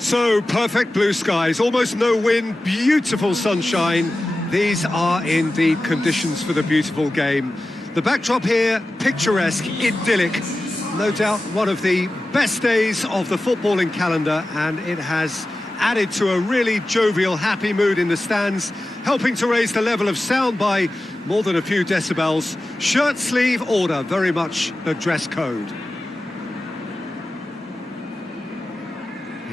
So, perfect blue skies, almost no wind, beautiful sunshine. These are indeed conditions for the beautiful game. The backdrop here, picturesque, idyllic. No doubt one of the best days of the footballing calendar, and it has added to a really jovial, happy mood in the stands, helping to raise the level of sound by more than a few decibels. Shirt sleeve order, very much the dress code.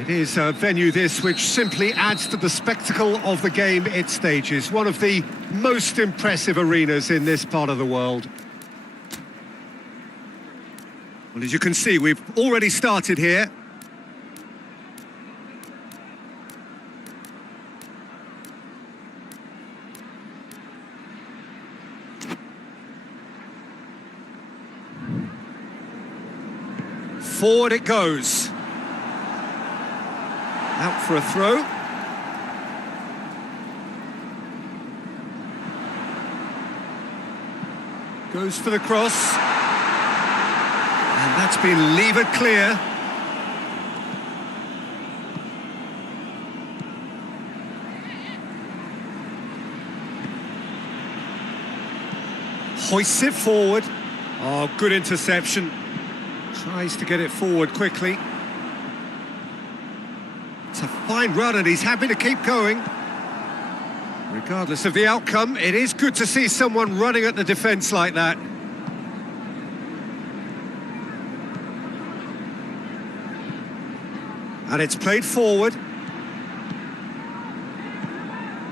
It is a venue this which simply adds to the spectacle of the game it stages. One of the most impressive arenas in this part of the world. Well, as you can see, we've already started here. Forward it goes. Out for a throw. Goes for the cross. And that's been levered clear. Hoists it forward. Oh, good interception. Tries to get it forward quickly. It's a fine run and he's happy to keep going. Regardless of the outcome, it is good to see someone running at the defence like that. And it's played forward.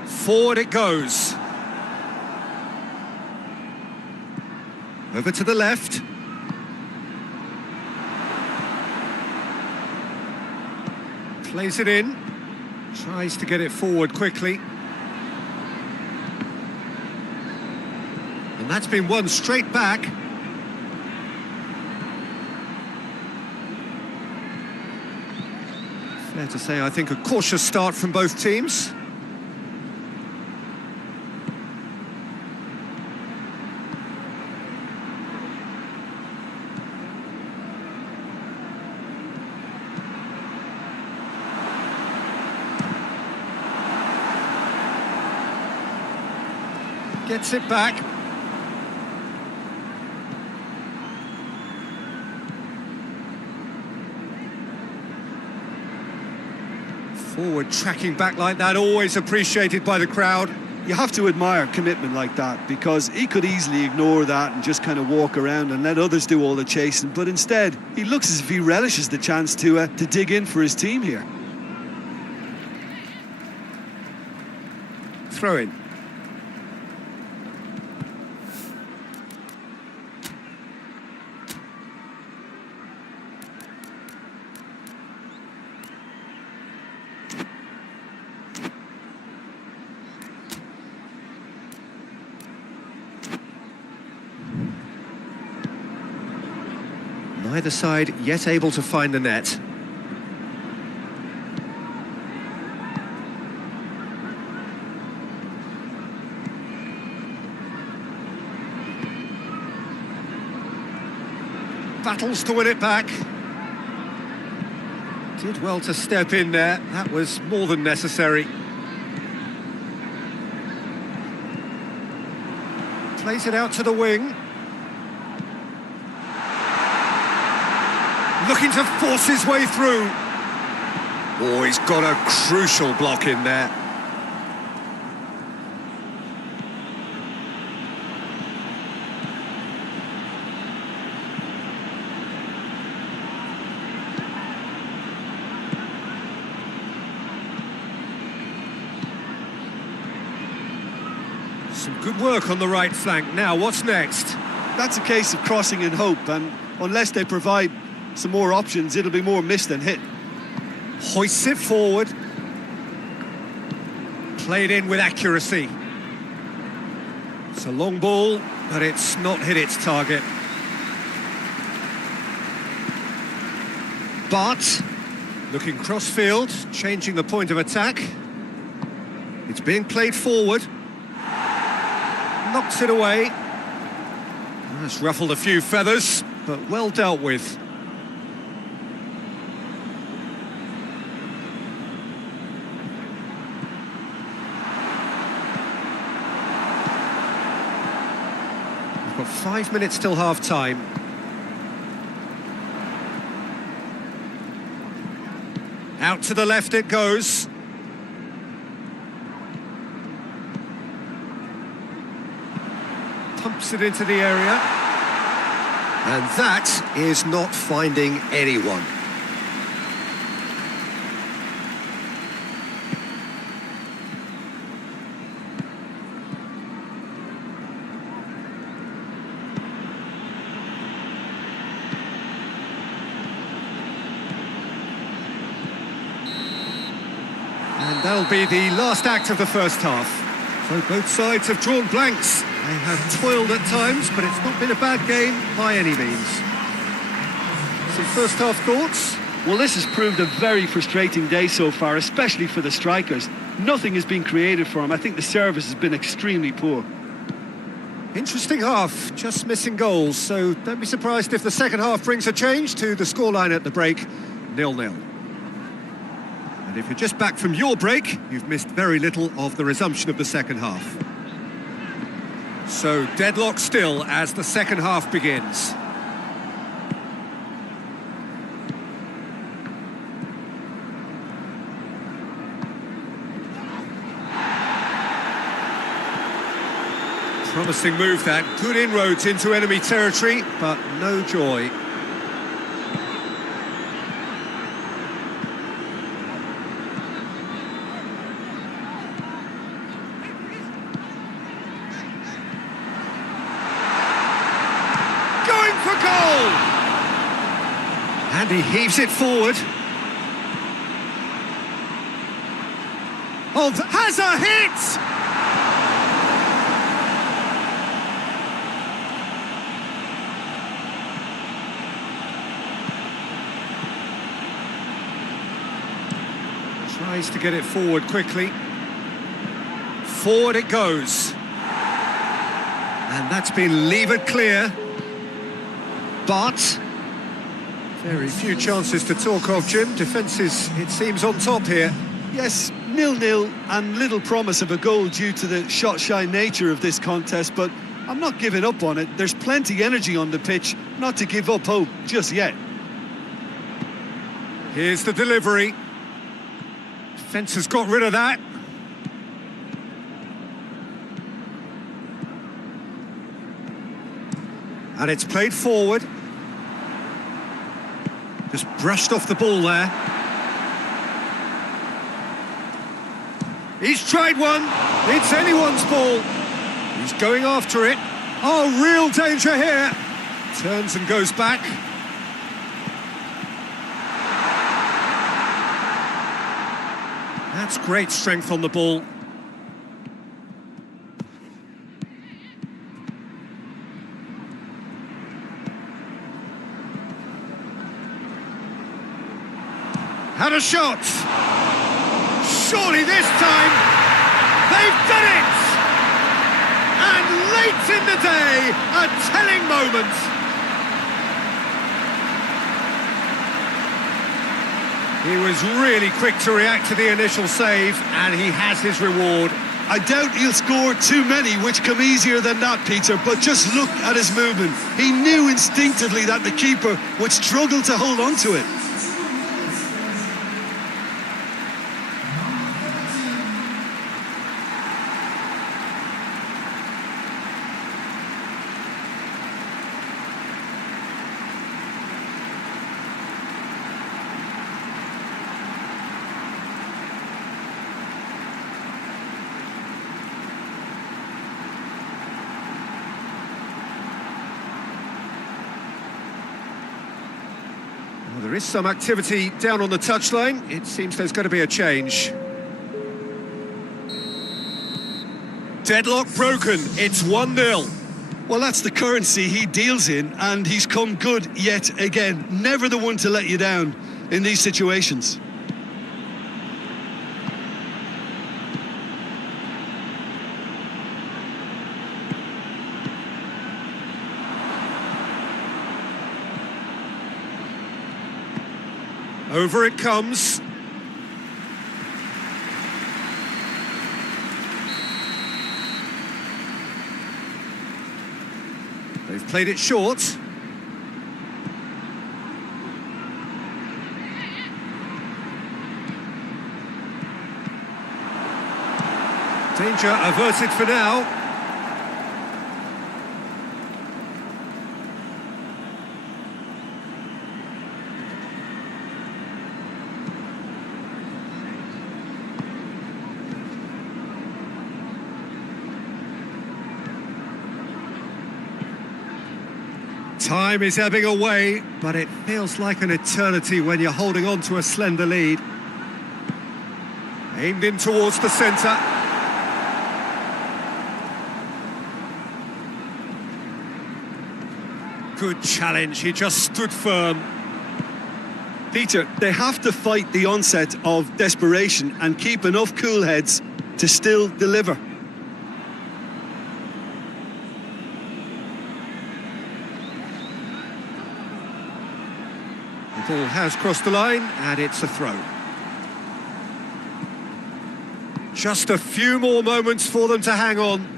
Forward it goes. Over to the left. Plays it in. Tries to get it forward quickly. And that's been won straight back. Fair to say, I think, a cautious start from both teams. Gets it back. Forward tracking back like that, always appreciated by the crowd. You have to admire commitment like that, because he could easily ignore that and just kind of walk around and let others do all the chasing, but instead he looks as if he relishes the chance to dig in for his team here. Throw in. Neither side yet able to find the net. Battles to win it back. Did well to step in there. That was more than necessary. Plays it out to the wing. Looking to force his way through. Oh, he's got a crucial block in there. Some good work on the right flank. Now, what's next? That's a case of crossing in hope, and unless they provide some more options, it'll be more miss than hit. Hoists it forward. Played in with accuracy. It's a long ball, but it's not hit its target. But, looking cross-field, changing the point of attack. It's being played forward. Knocks it away. That's ruffled a few feathers, but well dealt with. got 5 minutes till half-time. Out to the left it goes. Pumps it into the area. And that is not finding anyone. And that'll be the last act of the first half. So both sides have drawn blanks. They have toiled at times, but it's not been a bad game by any means. Some first half thoughts? Well, this has proved a very frustrating day so far, especially for the strikers. Nothing has been created for them. I think the service has been extremely poor. Interesting half, just missing goals, so don't be surprised if the second half brings a change to the scoreline at the break, 0-0. And if you're just back from your break, you've missed very little of the resumption of the second half. So, deadlock still as the second half begins. Promising move that, good inroads into enemy territory, but no joy. For goal! And he heaves it forward. Oh, has a hit! Tries to get it forward quickly. Forward it goes. And that's been levered clear. But very few chances to talk of, Jim. Defence is, it seems, on top here. Yes, 0-0 and little promise of a goal due to the shot-shy nature of this contest, but I'm not giving up on it. There's plenty energy on the pitch, not to give up hope just yet. Here's the delivery. Defence has got rid of that. And it's played forward. Just brushed off the ball there. He's tried one. It's anyone's ball. He's going after it. Oh, real danger here. Turns and goes back. That's great strength on the ball. Had a shot. Surely this time they've done it. And late in the day, a telling moment. He was really quick to react to the initial save, and he has his reward. I doubt he'll score too many, which come easier than that, Peter, but just look at his movement. He knew instinctively that the keeper would struggle to hold on to it. Well, there is some activity down on the touchline. It seems there's going to be a change. Deadlock broken. It's 1-0. Well, that's the currency he deals in, and he's come good yet again. Never the one to let you down in these situations. Over it comes. They've played it short. Danger averted for now. Time is ebbing away, but it feels like an eternity when you're holding on to a slender lead. Aimed in towards the centre. Good challenge, he just stood firm. Peter, they have to fight the onset of desperation and keep enough cool heads to still deliver. The ball has crossed the line, and it's a throw. Just a few more moments for them to hang on.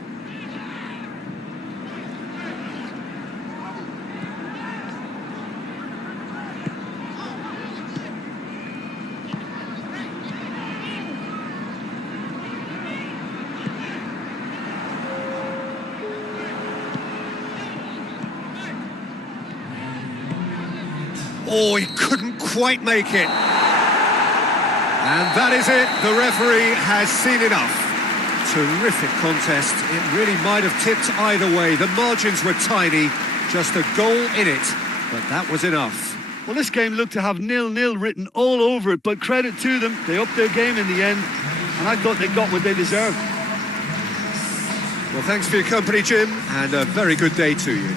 Oh, he couldn't quite make it. And that is it. The referee has seen enough. Terrific contest. It really might have tipped either way. The margins were tiny. Just a goal in it. But that was enough. Well, this game looked to have 0-0 written all over it, but credit to them. They upped their game in the end, and I thought they got what they deserved. Well, thanks for your company, Jim, and a very good day to you.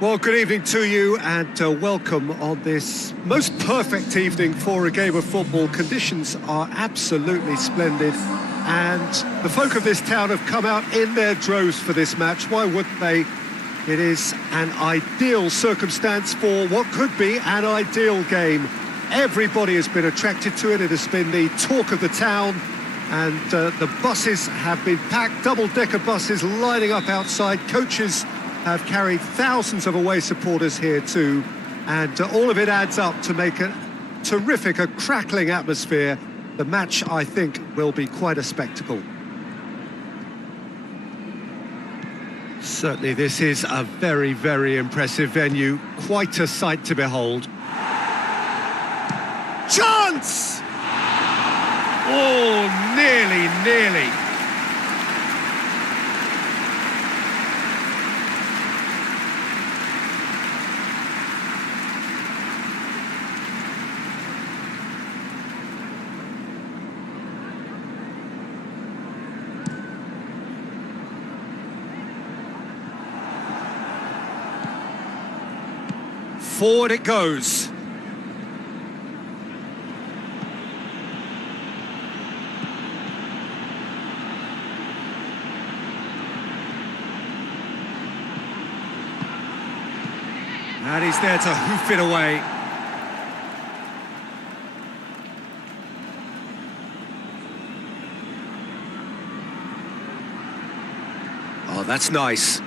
Well, good evening to you, and welcome on this most perfect evening for a game of football. Conditions are absolutely splendid, and the folk of this town have come out in their droves for this match. Why wouldn't they? It is an ideal circumstance for what could be an ideal game. Everybody has been attracted to it. It has been the talk of the town, and the buses have been packed, double-decker buses lining up outside. Coaches have carried thousands of away supporters here too, and all of it adds up to make a terrific, a crackling atmosphere. The match, I think, will be quite a spectacle. Certainly this is a very, very impressive venue, quite a sight to behold. Chance! Oh, nearly. Forward it goes. And he's there to hoof it away. Oh, that's nice.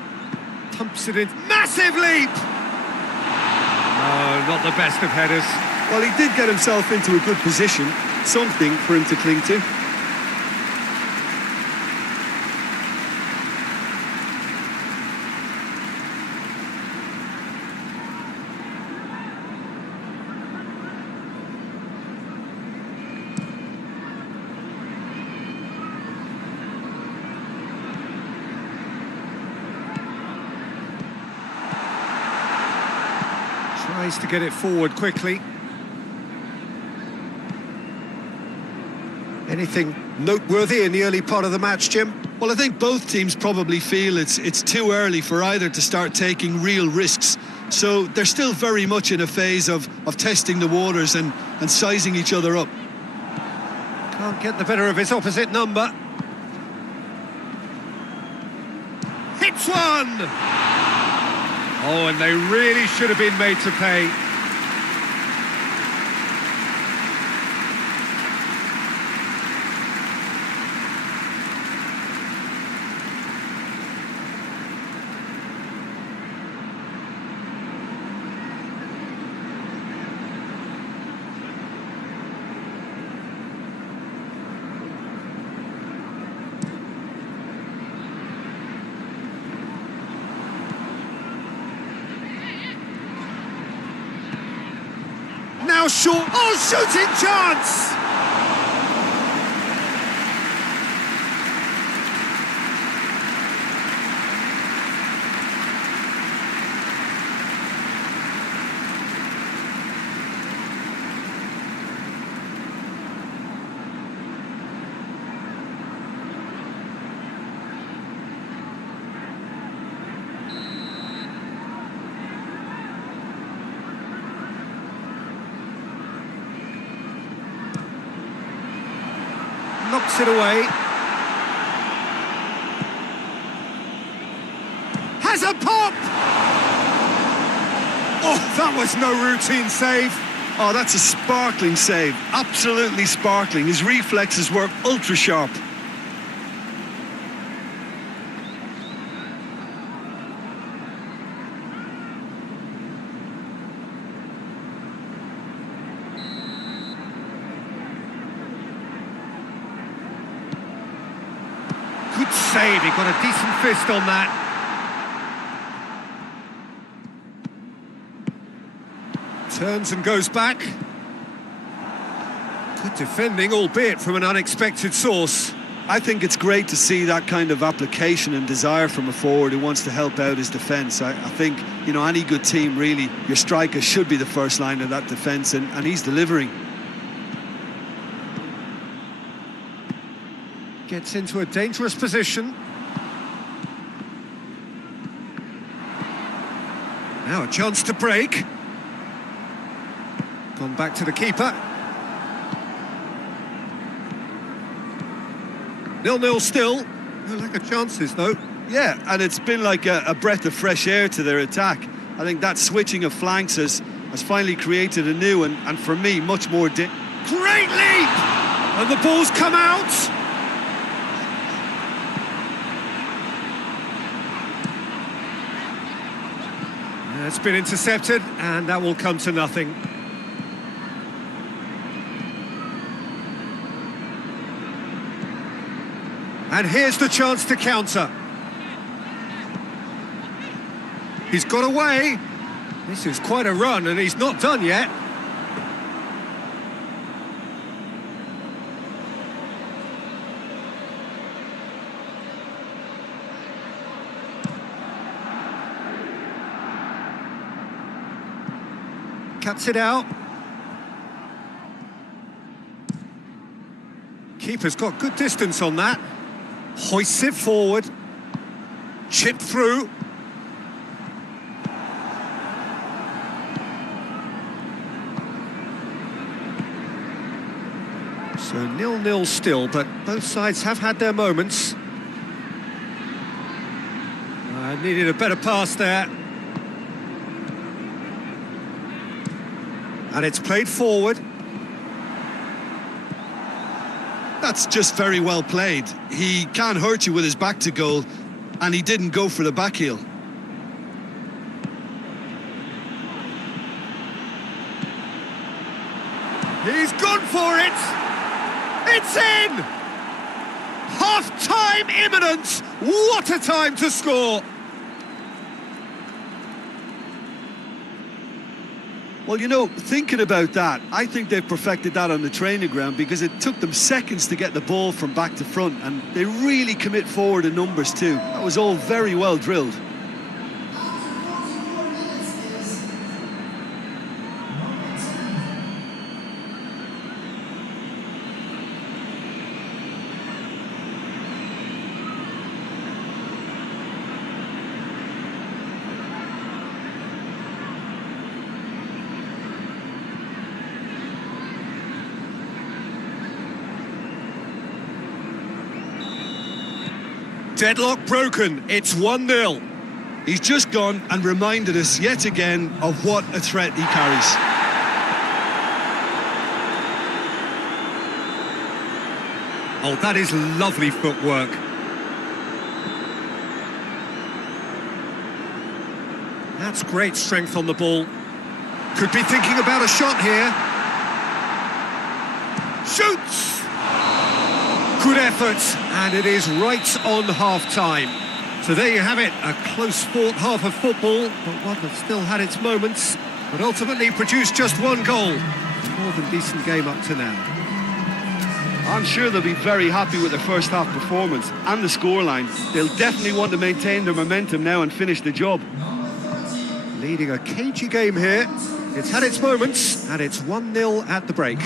Pumps it in. Massive leap! Oh, not the best of headers. Well, he did get himself into a good position, something for him to cling to. Tries to get it forward quickly. Anything noteworthy in the early part of the match, Jim? Well, I think both teams probably feel it's too early for either to start taking real risks. So they're still very much in a phase of testing the waters and sizing each other up. Can't get the better of his opposite number. Hits one! Oh, and they really should have been made to pay. Now short. Oh, shooting chance! Knocks it away. Has a pop! Oh, that was no routine save. Oh, that's a sparkling save. Absolutely sparkling. His reflexes were ultra sharp. Good save, he got a decent fist on that. Turns and goes back. Good defending, albeit from an unexpected source. I think it's great to see that kind of application and desire from a forward who wants to help out his defence. I think, you know, any good team, really, your striker should be the first line of that defence, and he's delivering. Gets into a dangerous position. Now a chance to break. Gone back to the keeper. 0-0 still. No lack of chances, though. Yeah, and it's been like a breath of fresh air to their attack. I think that switching of flanks has finally created a new and for me, much more... Great leap! And the ball's come out! It's been intercepted, and that will come to nothing. And here's the chance to counter. He's got away. This is quite a run, and he's not done yet. Cuts it out. Keeper's got good distance on that. Hoists it forward. Chip through. So 0-0 still, but both sides have had their moments. Needed a better pass there. And it's played forward. That's just very well played. He can't hurt you with his back to goal, and he didn't go for the back heel. He's gone for it! It's in! Half-time imminent! What a time to score! Well, you know, thinking about that, I think they've perfected that on the training ground because it took them seconds to get the ball from back to front, and they really commit forward in numbers too. That was all very well drilled. Deadlock broken, it's 1-0. He's just gone and reminded us yet again of what a threat he carries. Oh, that is lovely footwork. That's great strength on the ball. Could be thinking about a shot here. Shoots! Good effort, and it is right on half-time. So there you have it, a close-fought half of football, but one that still had its moments, but ultimately produced just one goal. More than decent game up to now. I'm sure they'll be very happy with their first half performance and the scoreline. They'll definitely want to maintain their momentum now and finish the job. Leading a cagey game here. It's had its moments, and it's 1-0 at the break.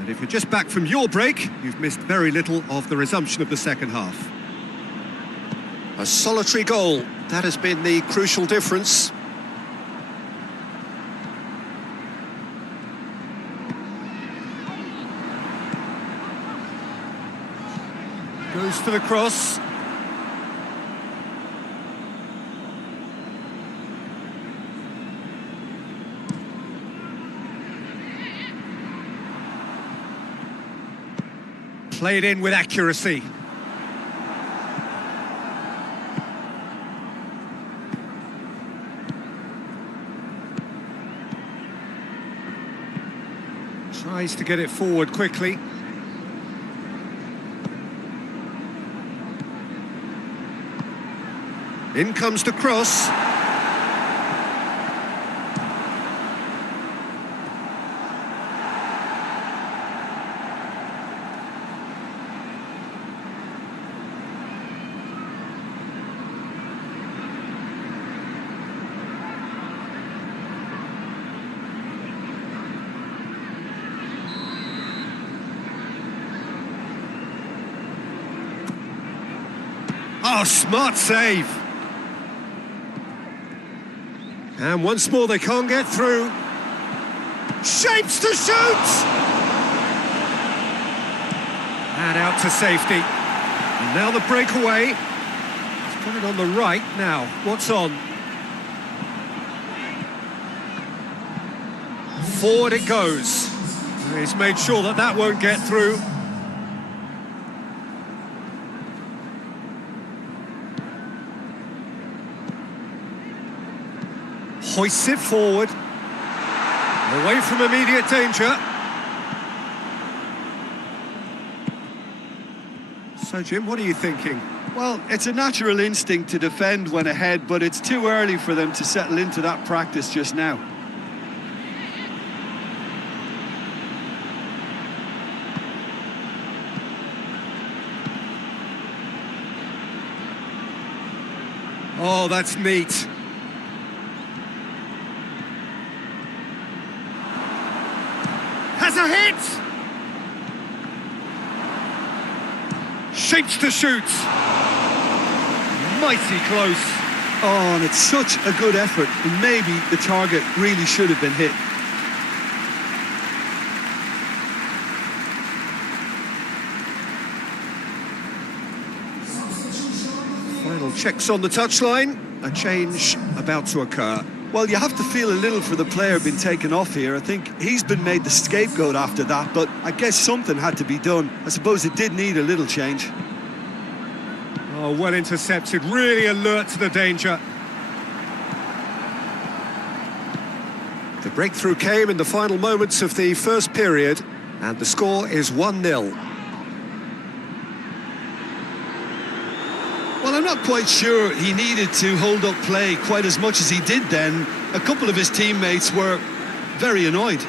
And if you're just back from your break, you've missed very little of the resumption of the second half. A solitary goal, that has been the crucial difference. Goes for the cross. Played in with accuracy. Tries to get it forward quickly. In comes the cross. Oh, smart save. And once more they can't get through. Shapes to shoot! And out to safety. And now the breakaway. He's got it on the right now. What's on? Forward it goes. He's made sure that that won't get through. Hoists it forward, away from immediate danger. So, Jim, what are you thinking? Well, it's a natural instinct to defend when ahead, but it's too early for them to settle into that practice just now. Oh, that's neat. Has a hit! Shapes to shoot. Mighty close. Oh, and it's such a good effort. Maybe the target really should have been hit. Final checks on the touchline. A change about to occur. Well, you have to feel a little for the player being taken off here. I think he's been made the scapegoat after that, but I guess something had to be done. I suppose it did need a little change. Oh, well intercepted, really alert to the danger. The breakthrough came in the final moments of the first period, and the score is 1-0. Well, I'm not quite sure he needed to hold up play quite as much as he did then. A couple of his teammates were very annoyed.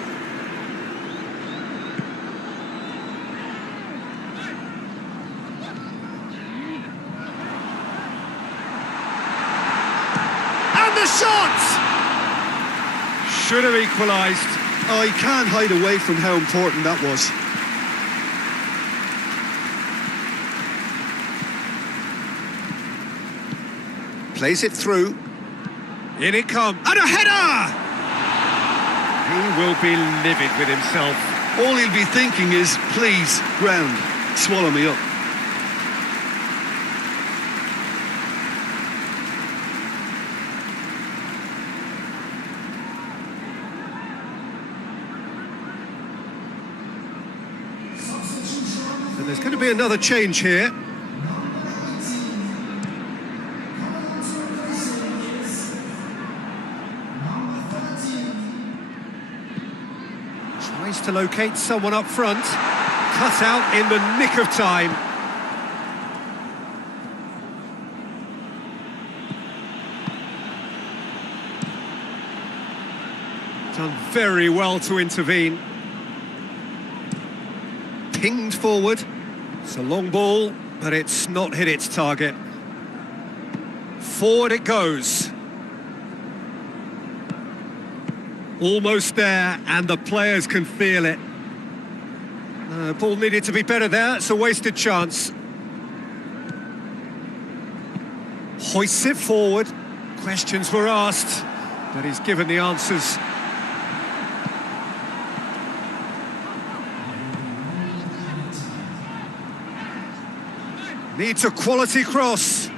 And the shot! Should have equalised. Oh, he can't hide away from how important that was. Plays it through. In it comes. And a header! He will be livid with himself. All he'll be thinking is, please, ground, swallow me up. And there's going to be another change here. Tries to locate someone up front. Cut out in the nick of time. Done very well to intervene. Pinged forward. It's a long ball, but it's not hit its target. Forward it goes. Almost there, and the players can feel it. Ball needed to be better there. It's a wasted chance. Hoists it forward. Questions were asked, but he's given the answers. Needs a quality cross.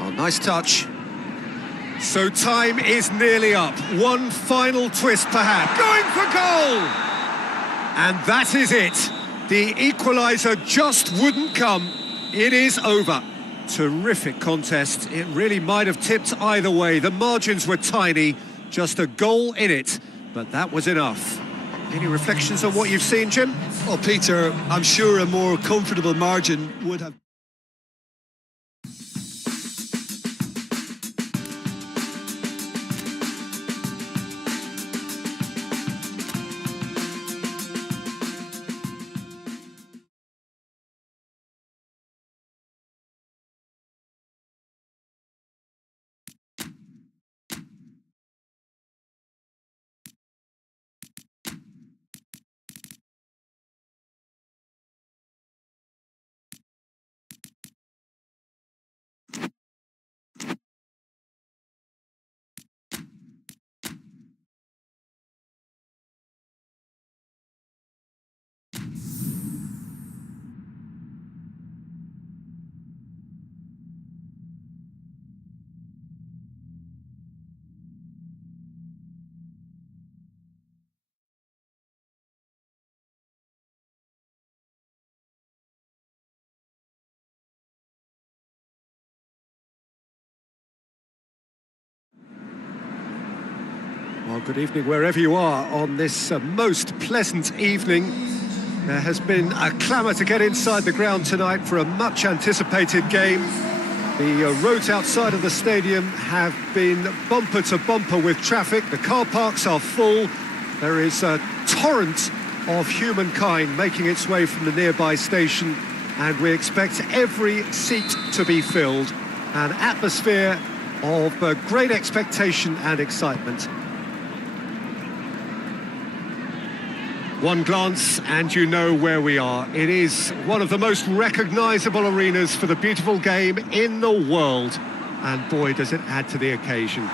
Oh, nice touch. So time is nearly up. One final twist, perhaps. Going for goal! And that is it. The equaliser just wouldn't come. It is over. Terrific contest. It really might have tipped either way. The margins were tiny. Just a goal in it. But that was enough. Any reflections on what you've seen, Jim? Well, Peter, I'm sure a more comfortable margin would have... Well, good evening wherever you are on this most pleasant evening. There has been a clamour to get inside the ground tonight for a much anticipated game. The roads outside of the stadium have been bumper to bumper with traffic. The car parks are full. There is a torrent of humankind making its way from the nearby station, and we expect every seat to be filled. An atmosphere of great expectation and excitement. One glance and you know where we are. It is one of the most recognisable arenas for the beautiful game in the world. And boy, does it add to the occasion.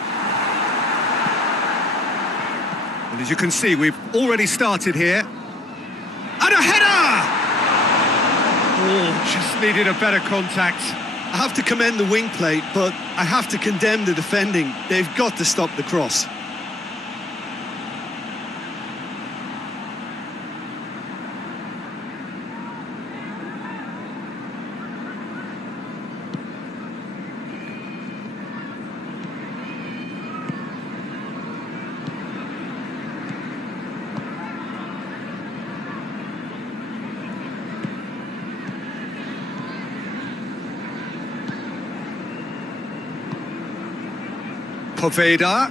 And as you can see, we've already started here. And a header! Oh, just needed a better contact. I have to commend the wing play, but I have to condemn the defending. They've got to stop the cross. Poveda.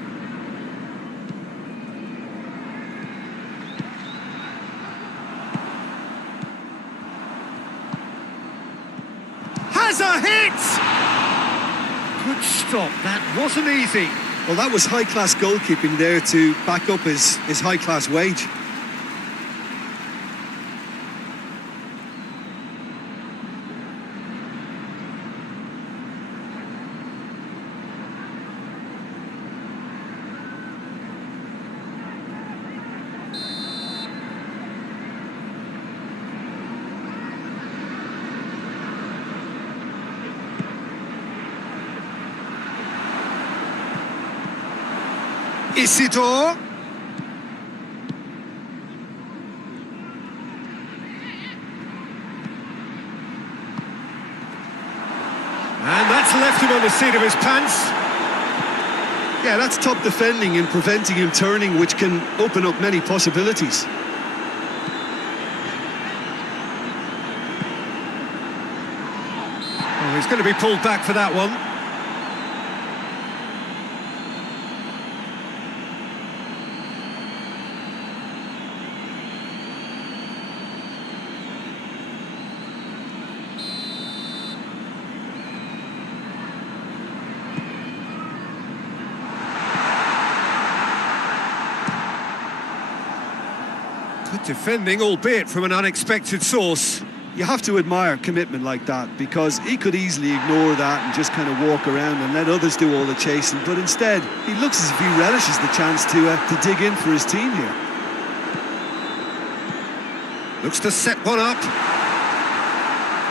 Has a hit! Good stop, that wasn't easy. Well, that was high-class goalkeeping there to back up his high-class wage. Isidore. And that's left him on the seat of his pants. Yeah, that's top defending and preventing him turning, which can open up many possibilities. Oh, he's going to be pulled back for that one. Good defending, albeit from an unexpected source. You have to admire commitment like that, because he could easily ignore that and just kind of walk around and let others do all the chasing, but instead he looks as if he relishes the chance to dig in for his team here. Looks to set one up.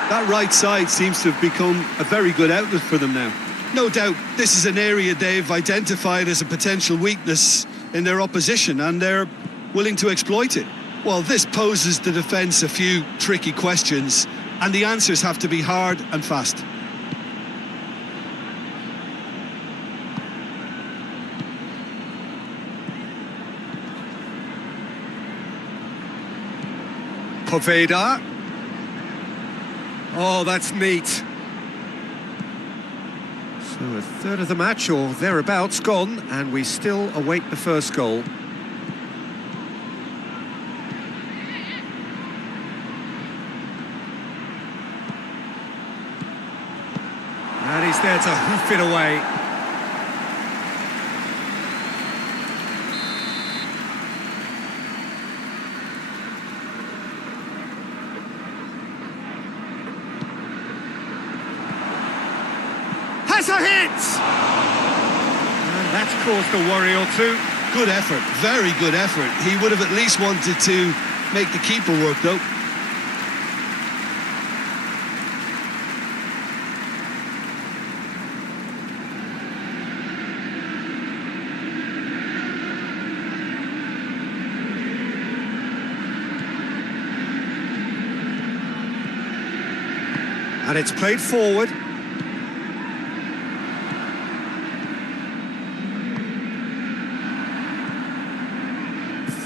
That right side seems to have become a very good outlet for them now. No doubt this is an area they've identified as a potential weakness in their opposition, and they're willing to exploit it. Well, this poses the defence a few tricky questions, and the answers have to be hard and fast. Poveda. Oh, that's neat. So a third of the match, or thereabouts, gone, and we still await the first goal. And he's there to hoof it away. Has a hit! And that's caused a worry or two. Good effort, very good effort. He would have at least wanted to make the keeper work, though. And it's played forward.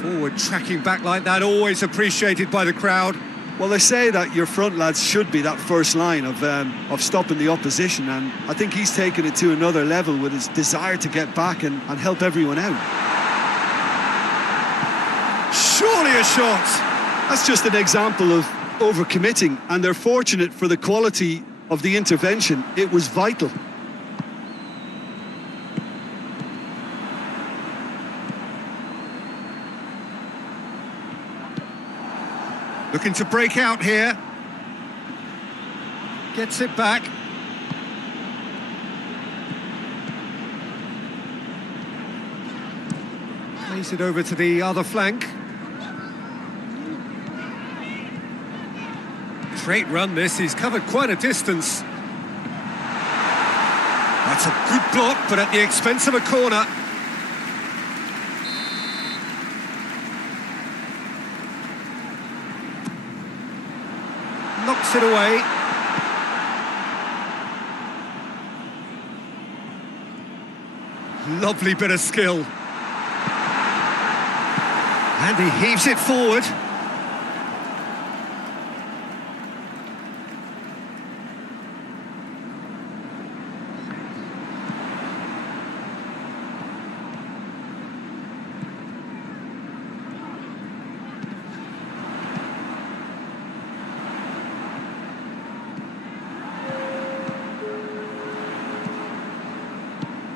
Forward tracking back like that, always appreciated by the crowd. Well, they say that your front lads should be that first line of stopping the opposition, and I think he's taken it to another level with his desire to get back and help everyone out. Surely a shot! That's just an example of overcommitting, and they're fortunate for the quality of the intervention. It was vital. Looking to break out here. Gets it back. Plays it over to the other flank. Great run this, he's covered quite a distance. That's a good block, but at the expense of a corner. Knocks it away. Lovely bit of skill. And he heaves it forward.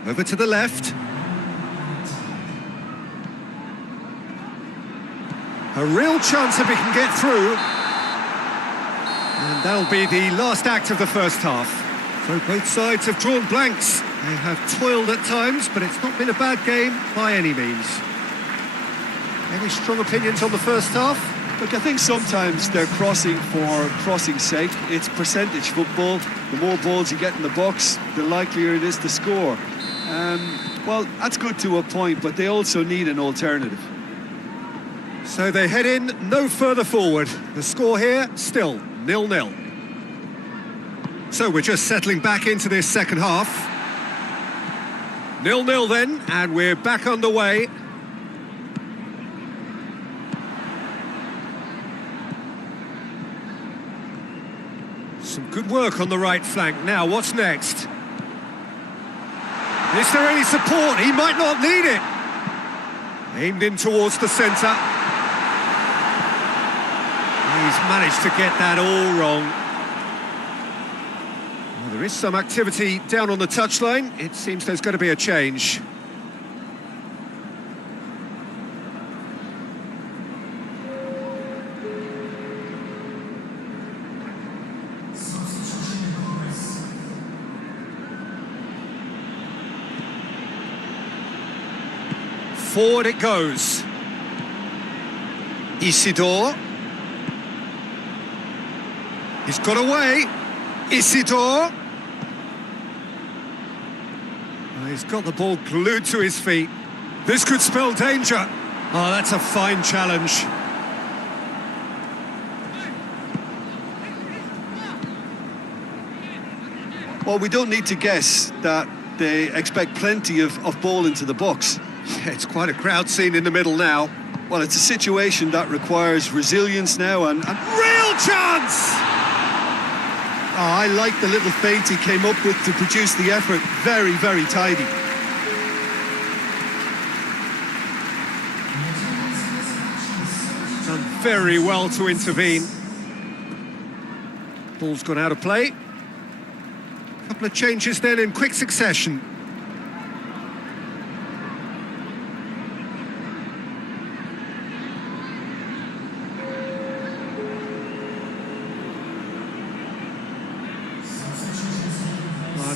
Over to the left. A real chance if he can get through. And that'll be the last act of the first half. So both sides have drawn blanks. They have toiled at times, but it's not been a bad game by any means. Any strong opinions on the first half? Look, I think sometimes they're crossing for crossing's sake. It's percentage football. The more balls you get in the box, the likelier it is to score. Well, that's good to a point, but they also need an alternative. So they head in no further forward. The score here, still 0-0. So we're just settling back into this second half. 0-0 then, and we're back underway. Some good work on the right flank. Now, what's next? Is there any support? He might not need it. Aimed in towards the centre. He's managed to get that all wrong. Well, there is some activity down on the touchline. It seems there's going to be a change. Forward it goes. Isidore. He's got away. Isidore. Well, he's got the ball glued to his feet. This could spell danger. Oh, that's a fine challenge. Well, we don't need to guess that they expect plenty of ball into the box. Yeah, it's quite a crowd scene in the middle now. Well, it's a situation that requires resilience now and real chance! Oh, I like the little feint he came up with to produce the effort. Very, very tidy. Done very well to intervene. Ball's gone out of play. Couple of changes then in quick succession.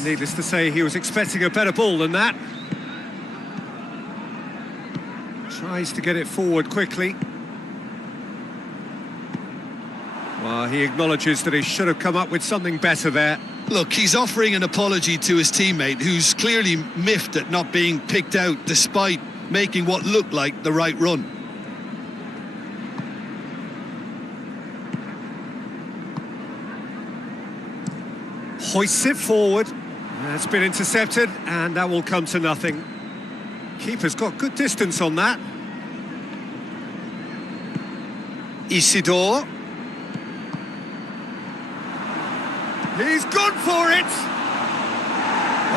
Needless to say, he was expecting a better ball than that. Tries to get it forward quickly. Well, he acknowledges that he should have come up with something better there. Look, he's offering an apology to his teammate, who's clearly miffed at not being picked out despite making what looked like the right run. Hoists it forward. That's been intercepted, and that will come to nothing. Keeper's got good distance on that. Isidore. He's gone for it!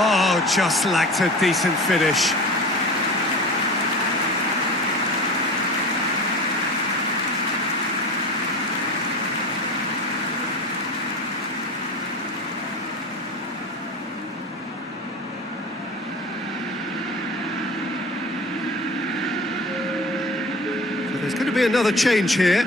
Oh, just lacked a decent finish. There's going to be another change here.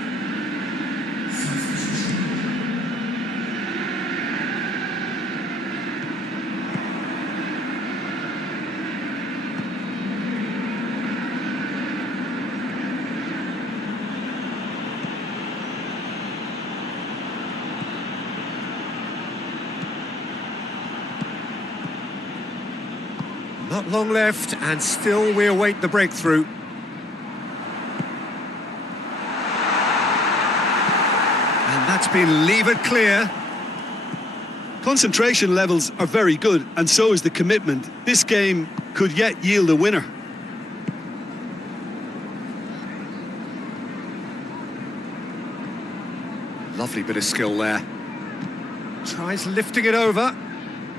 Not long left, and still we await the breakthrough. And that's been levered clear. Concentration levels are very good, and so is the commitment. This game could yet yield a winner. Lovely bit of skill there. Tries lifting it over.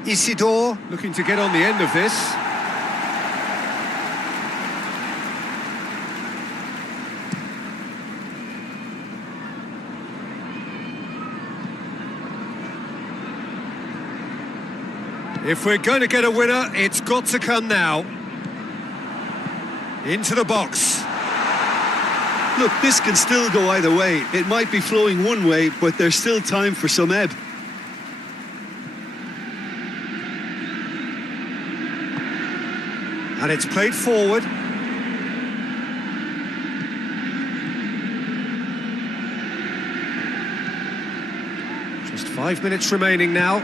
Isidore looking to get on the end of this. If we're going to get a winner, it's got to come now. Into the box. Look, this can still go either way. It might be flowing one way, but there's still time for some ebb. And it's played forward. Just 5 minutes remaining now.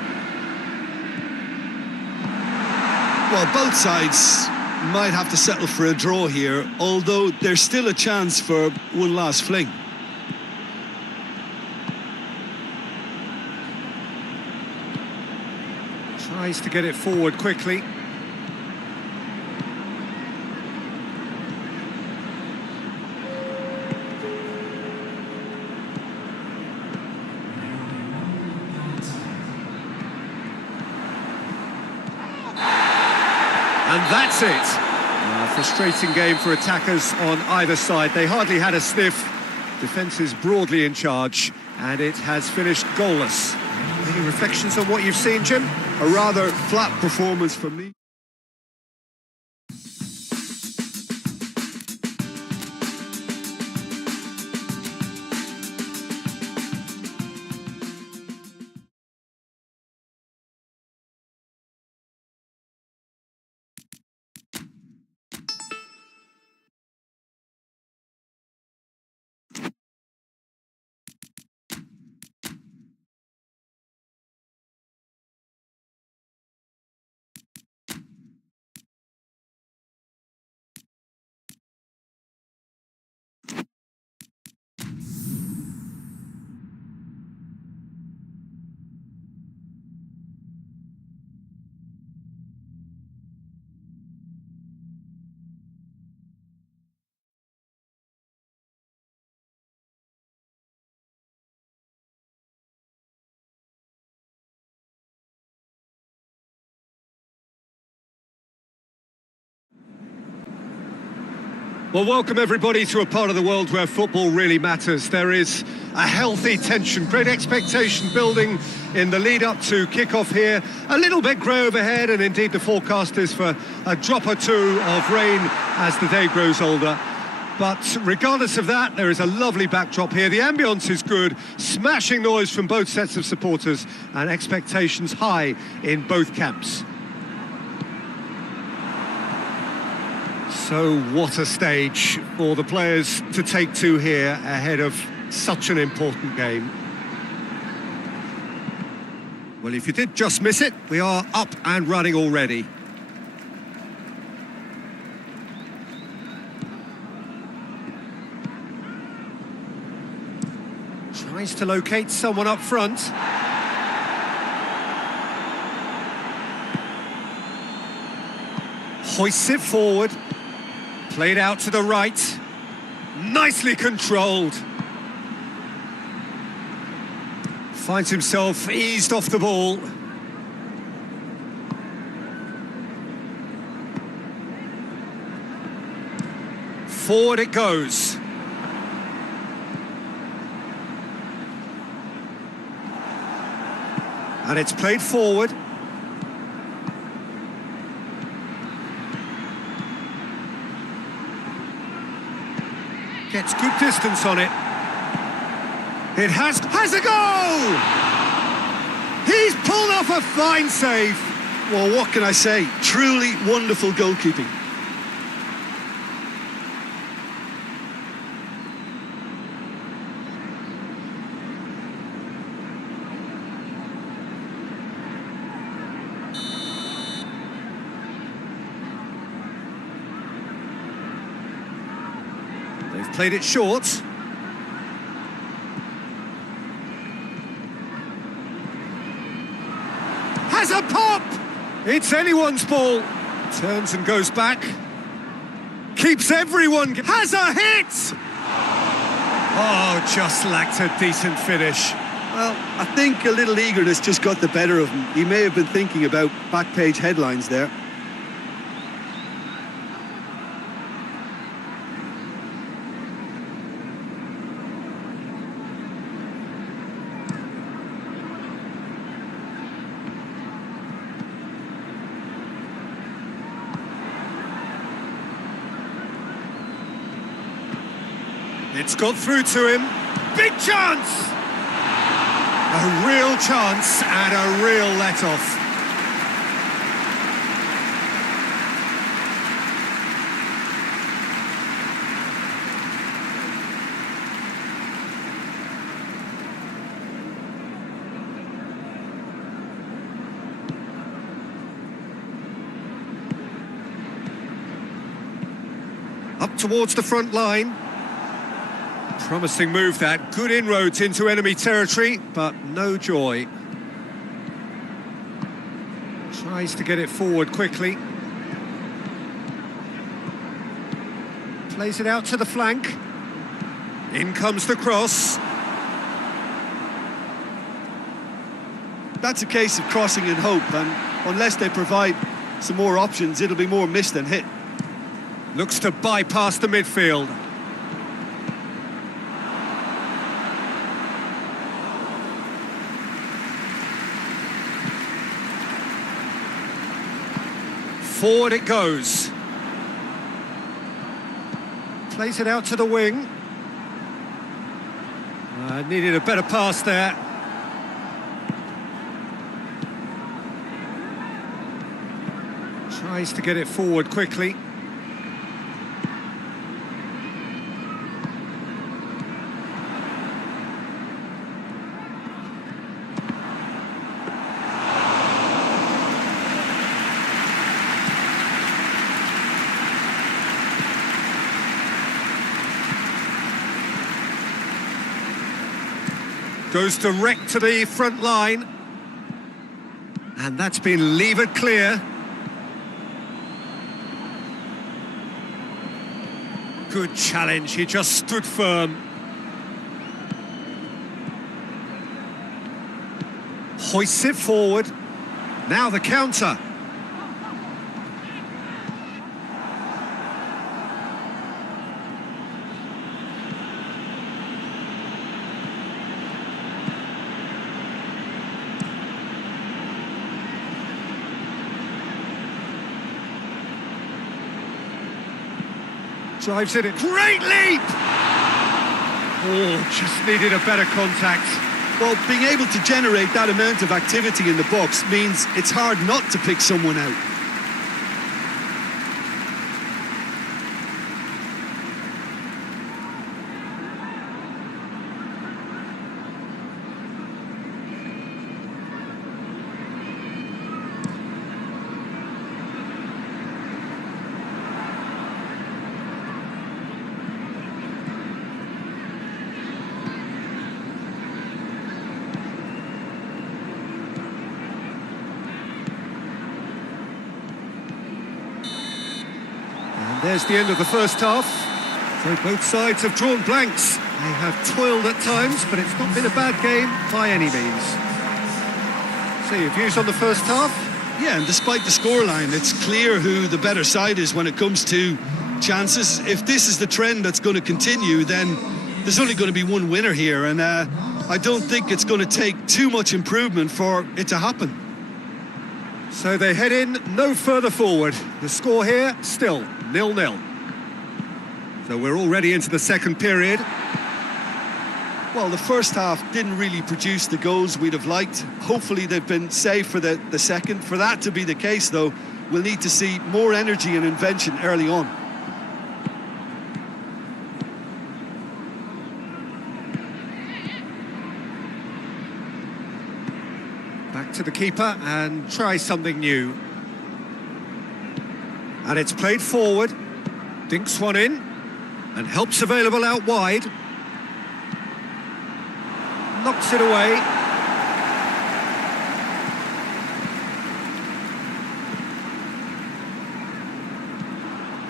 Well, both sides might have to settle for a draw here, although there's still a chance for one last fling. Tries to get it forward quickly. And that's it. Frustrating game for attackers on either side. They hardly had a sniff. Defence is broadly in charge, and it has finished goalless. Any reflections on what you've seen, Jim? A rather flat performance from me. Well, welcome everybody to a part of the world where football really matters. There is a healthy tension, great expectation building in the lead-up to kick-off here. A little bit grey overhead, and indeed the forecast is for a drop or two of rain as the day grows older. But regardless of that, there is a lovely backdrop here. The ambience is good, smashing noise from both sets of supporters, and expectations high in both camps. So what a stage for the players to take to here ahead of such an important game. Well, if you did just miss it, we are up and running already. Tries to locate someone up front. Hoists it forward. Played out to the right. Nicely controlled. Finds himself eased off the ball. Forward it goes. And it's played forward. Gets good distance on it. It has a goal! He's pulled off a fine save. Well, what can I say? Truly wonderful goalkeeping. Played it short. Has a pop! It's anyone's ball. Turns and goes back. Keeps everyone... Has a hit! Oh, just lacked a decent finish. Well, I think a little eagerness just got the better of him. He may have been thinking about back page headlines there. It's got through to him. Big chance! A real chance and a real let-off. Up towards the front line. Promising move that, good inroads into enemy territory, but no joy. Tries to get it forward quickly. Plays it out to the flank. In comes the cross. That's a case of crossing in hope, and unless they provide some more options, it'll be more miss than hit. Looks to bypass the midfield. Forward it goes. Plays it out to the wing. Needed a better pass there. Tries to get it forward quickly. Goes direct to the front line. And that's been levered clear. Good challenge, he just stood firm. Hoists it forward. Now the counter. Drives it in. Great leap! Oh, just needed a better contact. Well, being able to generate that amount of activity in the box means it's hard not to pick someone out. There's the end of the first half. So both sides have drawn blanks. They have toiled at times, but it's not been a bad game by any means. So your views on the first half? Yeah, and despite the scoreline, it's clear who the better side is when it comes to chances. If this is the trend that's going to continue, then there's only going to be one winner here, and I don't think it's going to take too much improvement for it to happen. So they head in no further forward. The score here, still 0-0. So we're already into the second period. Well, the first half didn't really produce the goals we'd have liked. Hopefully they've been saved for the second. For that to be the case, though, we'll need to see more energy and invention early on. Back to the keeper and try something new. And it's played forward. Dinks one in. And help's available out wide. Knocks it away.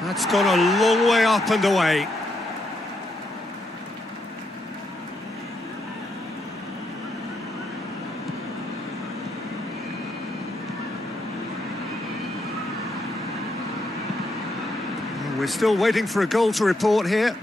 That's gone a long way up and away. We're still waiting for a goal to report here.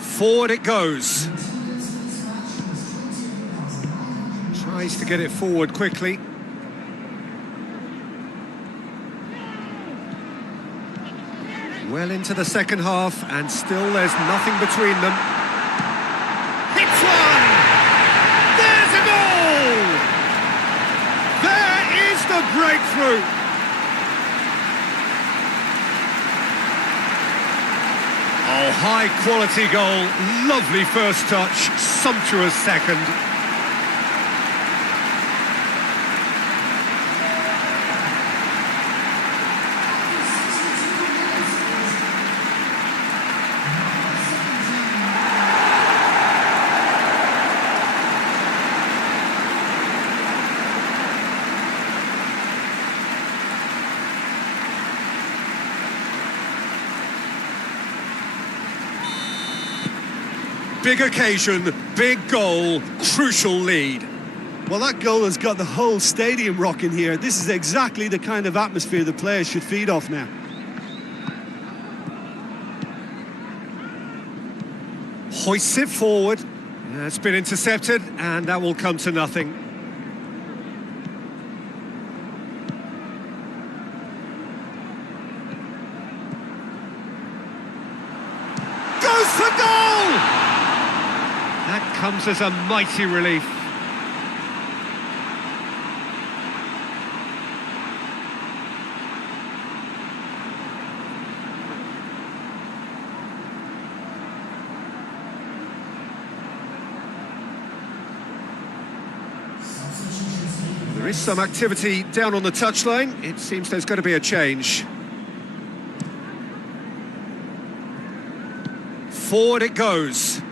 Forward it goes. Tries to get it forward quickly. Well into the second half, and still there's nothing between them. Hits one! There's a goal! There is the breakthrough! Oh, high-quality goal, lovely first touch, sumptuous second. Big occasion, big goal, crucial lead. Well, that goal has got the whole stadium rocking here. This is exactly the kind of atmosphere the players should feed off now. Hoists it forward. It's been intercepted, and that will come to nothing. Goes for goal! That comes as a mighty relief. There is some activity down on the touchline. It seems there's going to be a change. Forward it goes.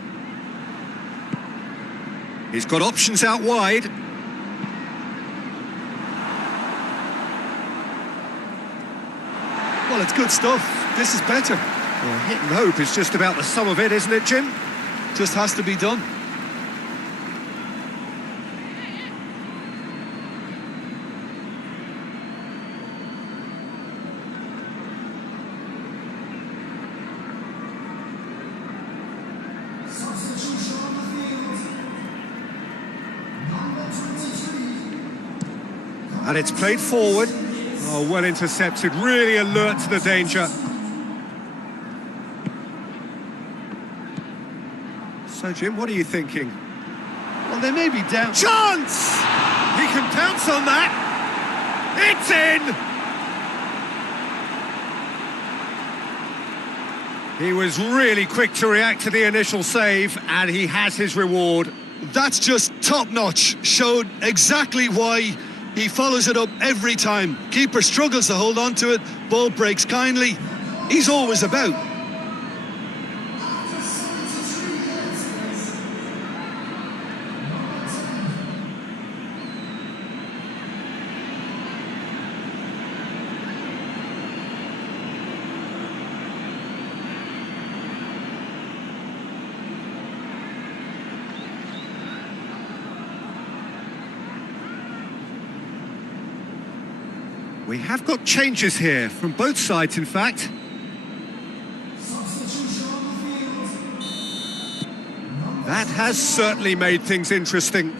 He's got options out wide. Well, it's good stuff. This is better. Well, hit and hope is just about the sum of it, isn't it, Jim? Just has to be done. And it's played forward. Oh, well intercepted, really alert to the danger. So, Jim, what are you thinking? Well, they may be down. Chance! He can pounce on that. It's in! He was really quick to react to the initial save, and he has his reward. That's just top-notch. Showed exactly why he follows it up every time. Keeper struggles to hold on to it. Ball breaks kindly. He's always about. We have got changes here, from both sides, in fact. That has certainly made things interesting.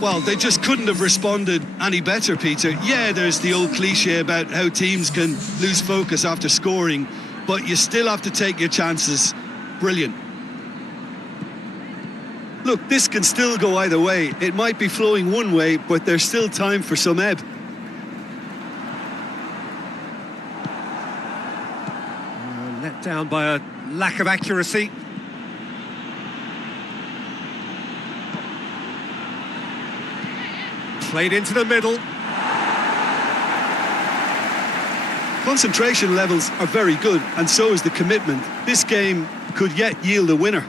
Well, they just couldn't have responded any better, Peter. Yeah, there's the old cliche about how teams can lose focus after scoring, but you still have to take your chances. Brilliant. Look, this can still go either way. It might be flowing one way, but there's still time for some ebb. Let Down by a lack of accuracy. Played into the middle. Concentration levels are very good, and so is the commitment. This game could yet yield a winner.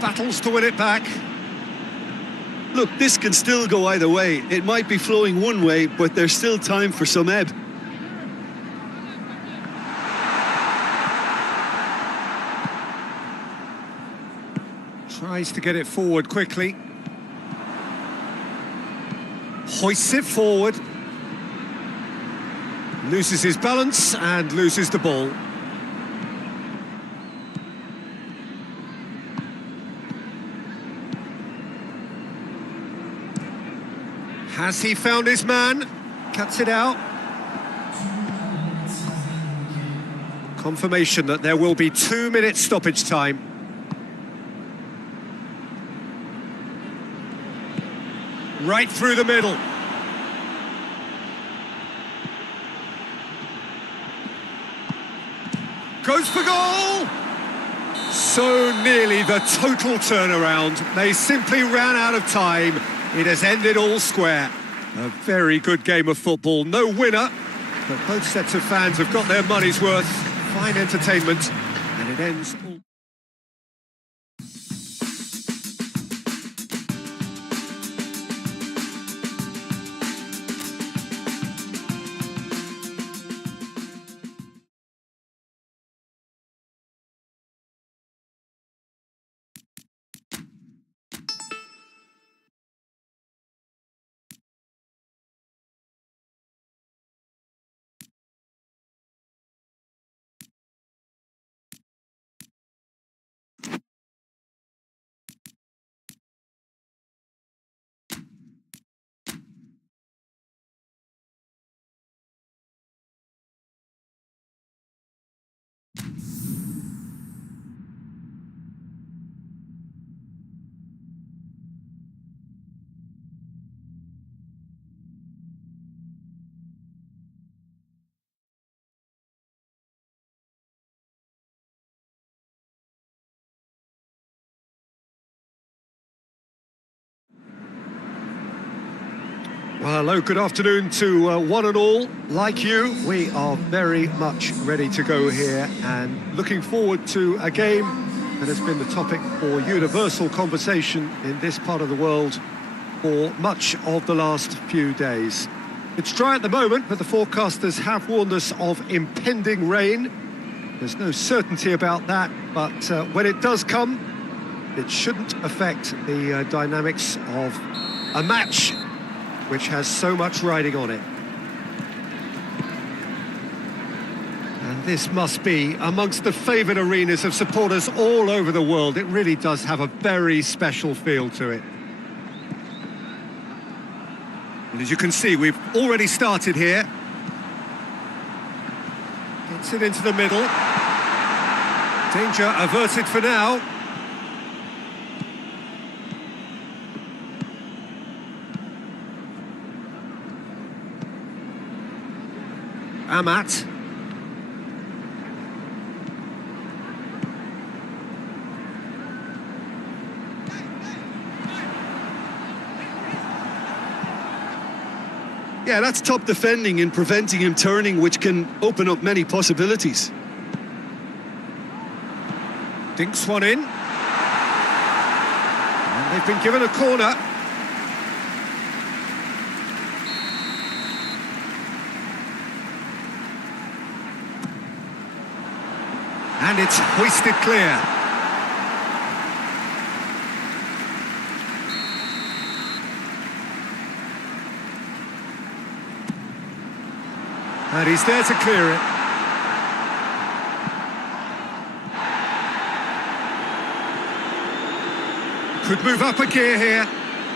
Battles to win it back. Look, this can still go either way. It might be flowing one way, but there's still time for some ebb. Tries to get it forward quickly. Hoists it forward. Loses his balance and loses the ball. Has he found his man? Cuts it out. Confirmation that there will be 2 minutes stoppage time. Right through the middle. Goes for goal! So nearly the total turnaround. They simply ran out of time. It has ended all square. A very good game of football. No winner, but both sets of fans have got their money's worth. Fine entertainment, and it ends all... Well, hello, good afternoon to one and all. Like you, we are very much ready to go here and looking forward to a game that has been the topic for universal conversation in this part of the world for much of the last few days. It's dry at the moment, but the forecasters have warned us of impending rain. There's no certainty about that, but when it does come, it shouldn't affect the dynamics of a match which has so much riding on it. And this must be amongst the favoured arenas of supporters all over the world. It really does have a very special feel to it. And as you can see, we've already started here. Gets it into the middle. Danger averted for now. Amat. Yeah, that's top defending and preventing him turning, which can open up many possibilities. Dinks one in. And they've been given a corner. And it's hoisted clear. And he's there to clear it. Could move up a gear here.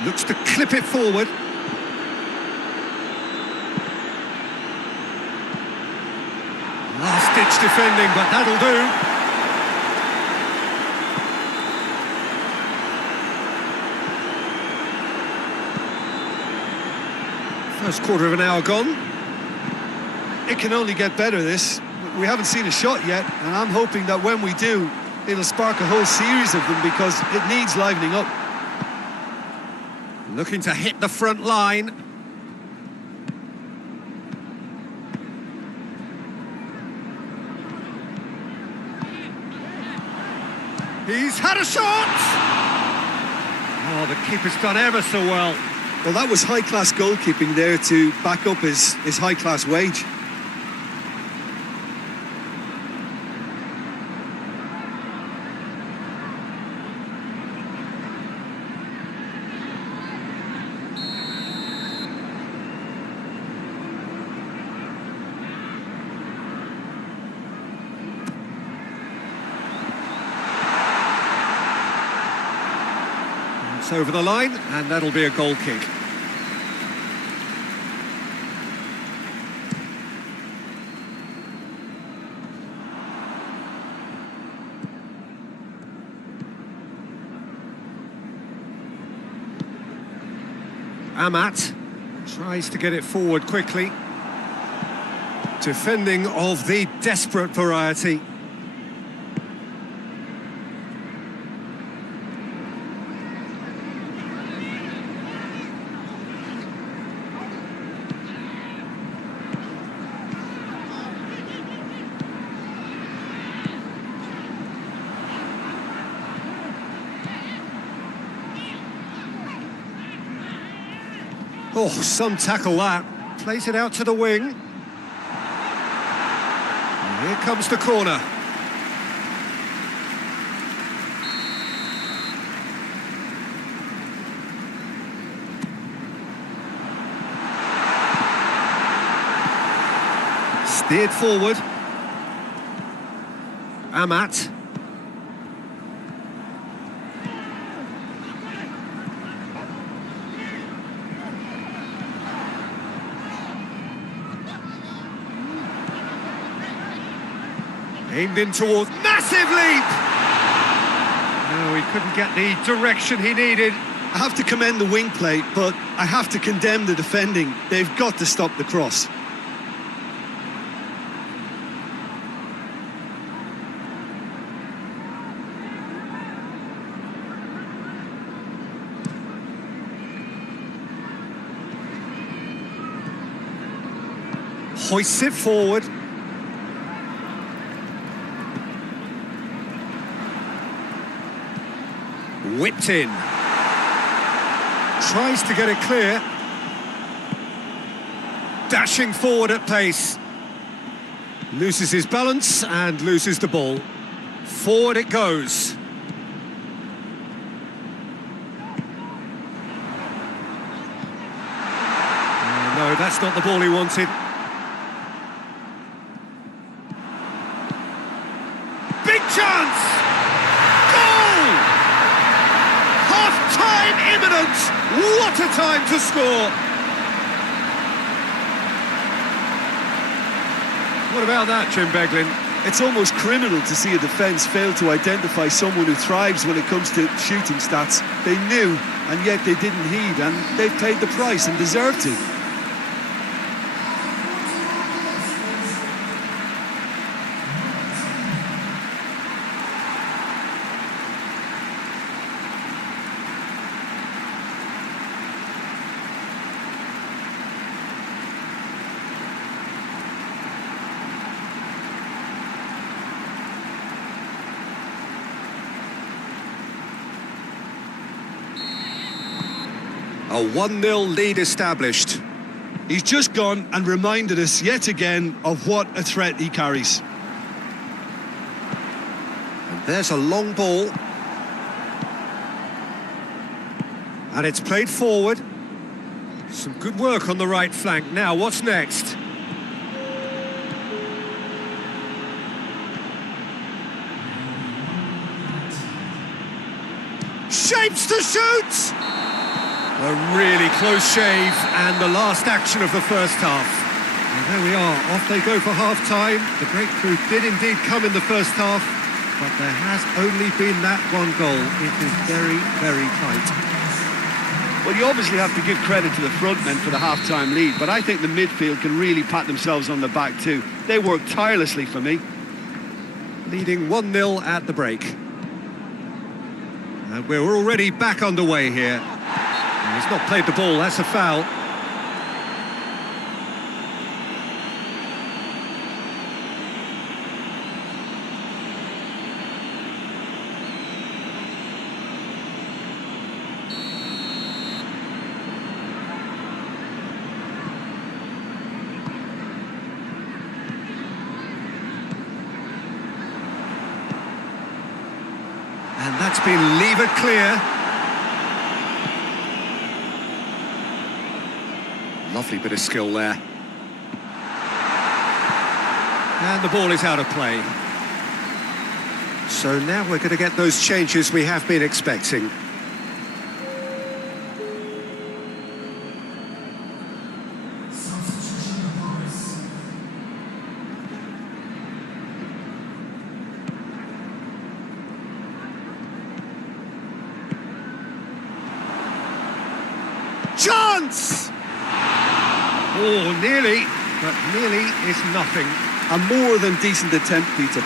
Looks to clip it forward. Last-ditch defending, but that'll do. First quarter of an hour gone. It can only get better, this. We haven't seen a shot yet, and I'm hoping that when we do, it'll spark a whole series of them because it needs livening up. Looking to hit the front line. He's had a shot! Oh, the keeper's done ever so well. Well, that was high-class goalkeeping there to back up his high-class wage. It's over the line, and that'll be a goal kick. Amat tries to get it forward quickly. Defending of the desperate variety. Oh, some tackle that. Plays it out to the wing. And here comes the corner. Steered forward. Amat. Aimed in towards... Massive leap! No, he couldn't get the direction he needed. I have to commend the wing play, but I have to condemn the defending. They've got to stop the cross. Hoists it forward. Whipped in. Tries to get it clear. Dashing forward at pace. Loses his balance and loses the ball. Forward it goes. No, that's not the ball he wanted. Big chance! Imminent! What a time to score! What about that, Jim Beglin? It's almost criminal to see a defence fail to identify someone who thrives when it comes to shooting stats. They knew, and yet they didn't heed, and they've paid the price and deserve to. A 1-0 lead established. He's just gone and reminded us yet again of what a threat he carries. And there's a long ball. And it's played forward. Some good work on the right flank. Now, what's next? Shapes to shoot! A really close shave, and the last action of the first half. And there we are, off they go for half-time. The breakthrough did indeed come in the first half, but there has only been that one goal. It is very, very tight. Well, you obviously have to give credit to the front men for the half-time lead, but I think the midfield can really pat themselves on the back too. They work tirelessly for me. Leading 1-0 at the break. And we're already back underway here. And he's not played the ball, that's a foul. And that's been levered clear. Lovely bit of skill there. And the ball is out of play. So now we're going to get those changes we have been expecting. Chance! Oh, nearly, but nearly is nothing. A more than decent attempt, Peter.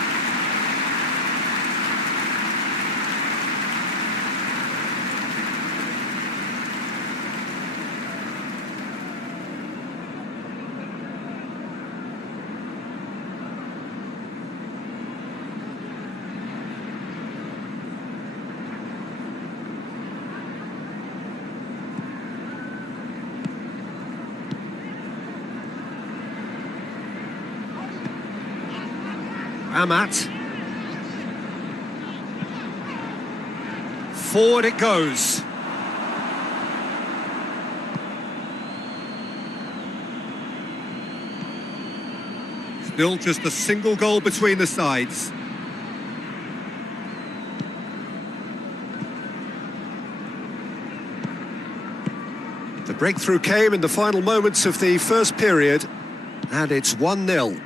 Amat. Forward it goes. Still just a single goal between the sides. The breakthrough came in the final moments of the first period, and it's 1-0.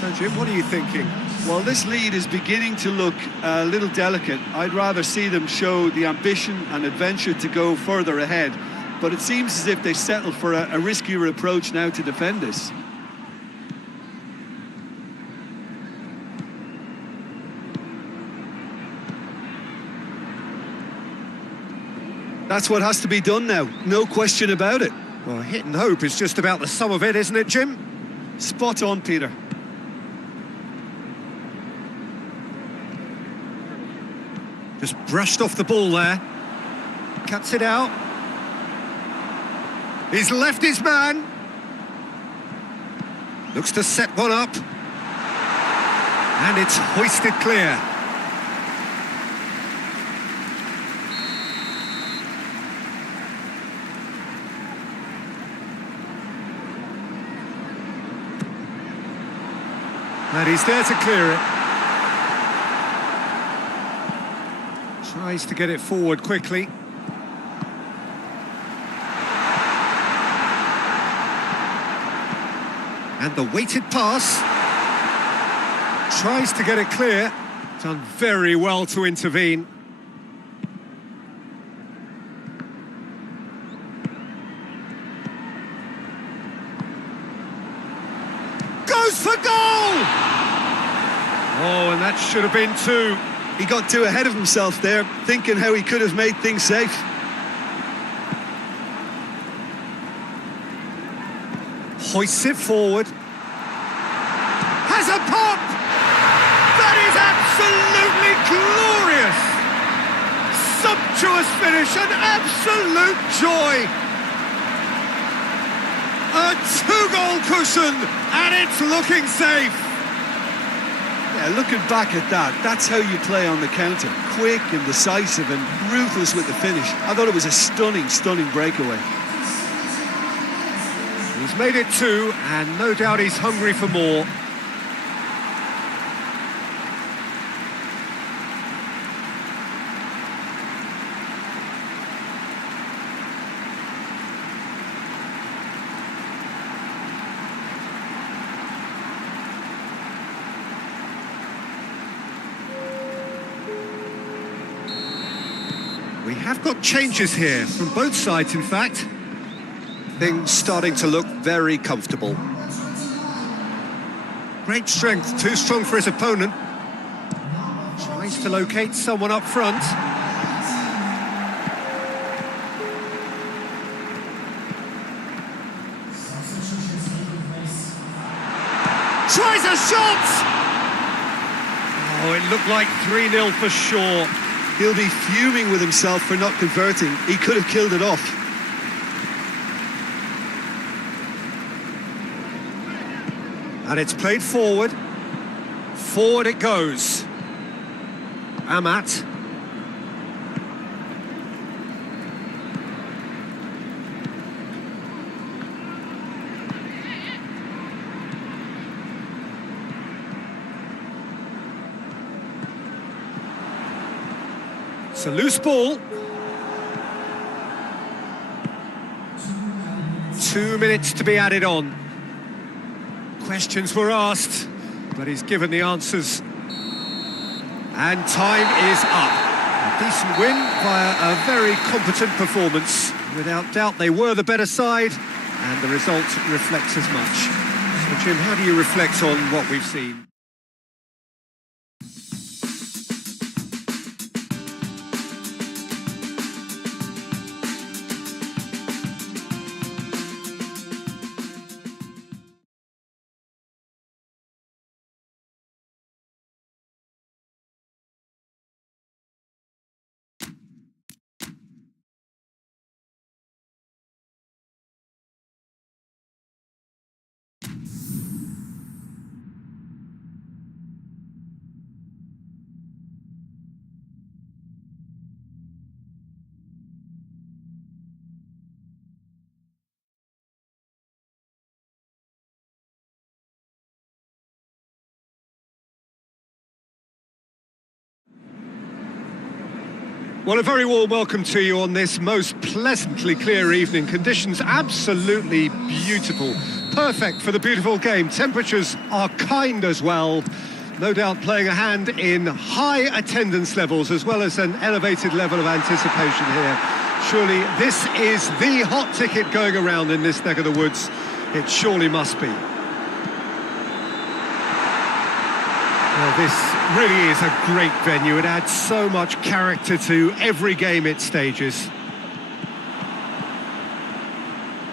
So, Jim, what are you thinking? Well, this lead is beginning to look a little delicate. I'd rather see them show the ambition and adventure to go further ahead. But it seems as if they settle for a riskier approach now to defend this. That's what has to be done now, no question about it. Well, hit and hope is just about the sum of it, isn't it, Jim? Spot on, Peter. Just brushed off the ball there. Cuts it out. He's left his man. Looks to set one up. And it's hoisted clear. And he's there to clear it. Tries to get it forward quickly. And the weighted pass. Tries to get it clear. Done very well to intervene. Goes for goal! Oh, and that should have been two. He got too ahead of himself there, thinking how he could have made things safe. Hoists it forward. Has a pop! That is absolutely glorious! Sumptuous finish, an absolute joy! A two-goal cushion, and it's looking safe! Yeah, looking back at that, that's how you play on the counter. Quick and decisive and ruthless with the finish. I thought it was a stunning, stunning breakaway. He's made it two, and no doubt he's hungry for more. We have got changes here, from both sides in fact. Things starting to look very comfortable. Great strength, too strong for his opponent. Tries to locate someone up front. Tries a shot! Oh, it looked like 3-0 for sure. He'll be fuming with himself for not converting. He could have killed it off. And it's played forward. Forward it goes. Amat. It's a loose ball. 2 minutes to be added on. Questions were asked, but he's given the answers. And time is up. A decent win via a very competent performance. Without doubt, they were the better side, and the result reflects as much. So, Jim, how do you reflect on what we've seen? Well, a very warm welcome to you on this most pleasantly clear evening. Conditions absolutely beautiful. Perfect for the beautiful game. Temperatures are kind as well. No doubt playing a hand in high attendance levels as well as an elevated level of anticipation here. Surely this is the hot ticket going around in this neck of the woods. It surely must be. Well, this really is a great venue. It adds so much character to every game it stages.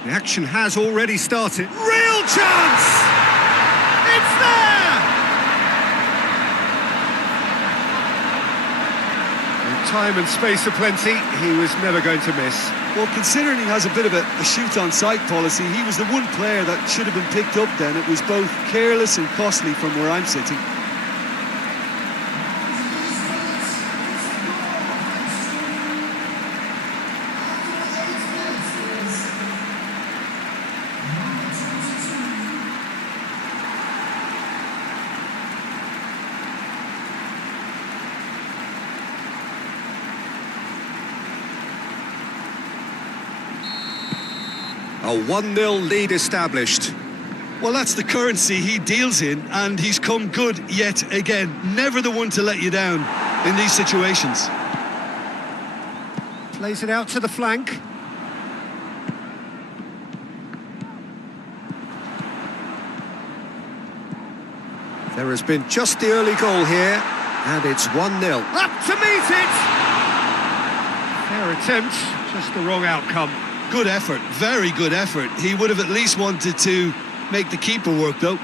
The action has already started. Real chance! It's there! With time and space aplenty, he was never going to miss. Well, considering he has a bit of a shoot-on-sight policy, he was the one player that should have been picked up then. It was both careless and costly from where I'm sitting. A 1-0 lead established. Well, that's the currency he deals in, and he's come good yet again. Never the one to let you down in these situations. Plays it out to the flank. There has been just the early goal here, and it's 1-0. Up to meet it! Fair attempt, just the wrong outcome. Good effort, very good effort. He would have at least wanted to make the keeper work, though.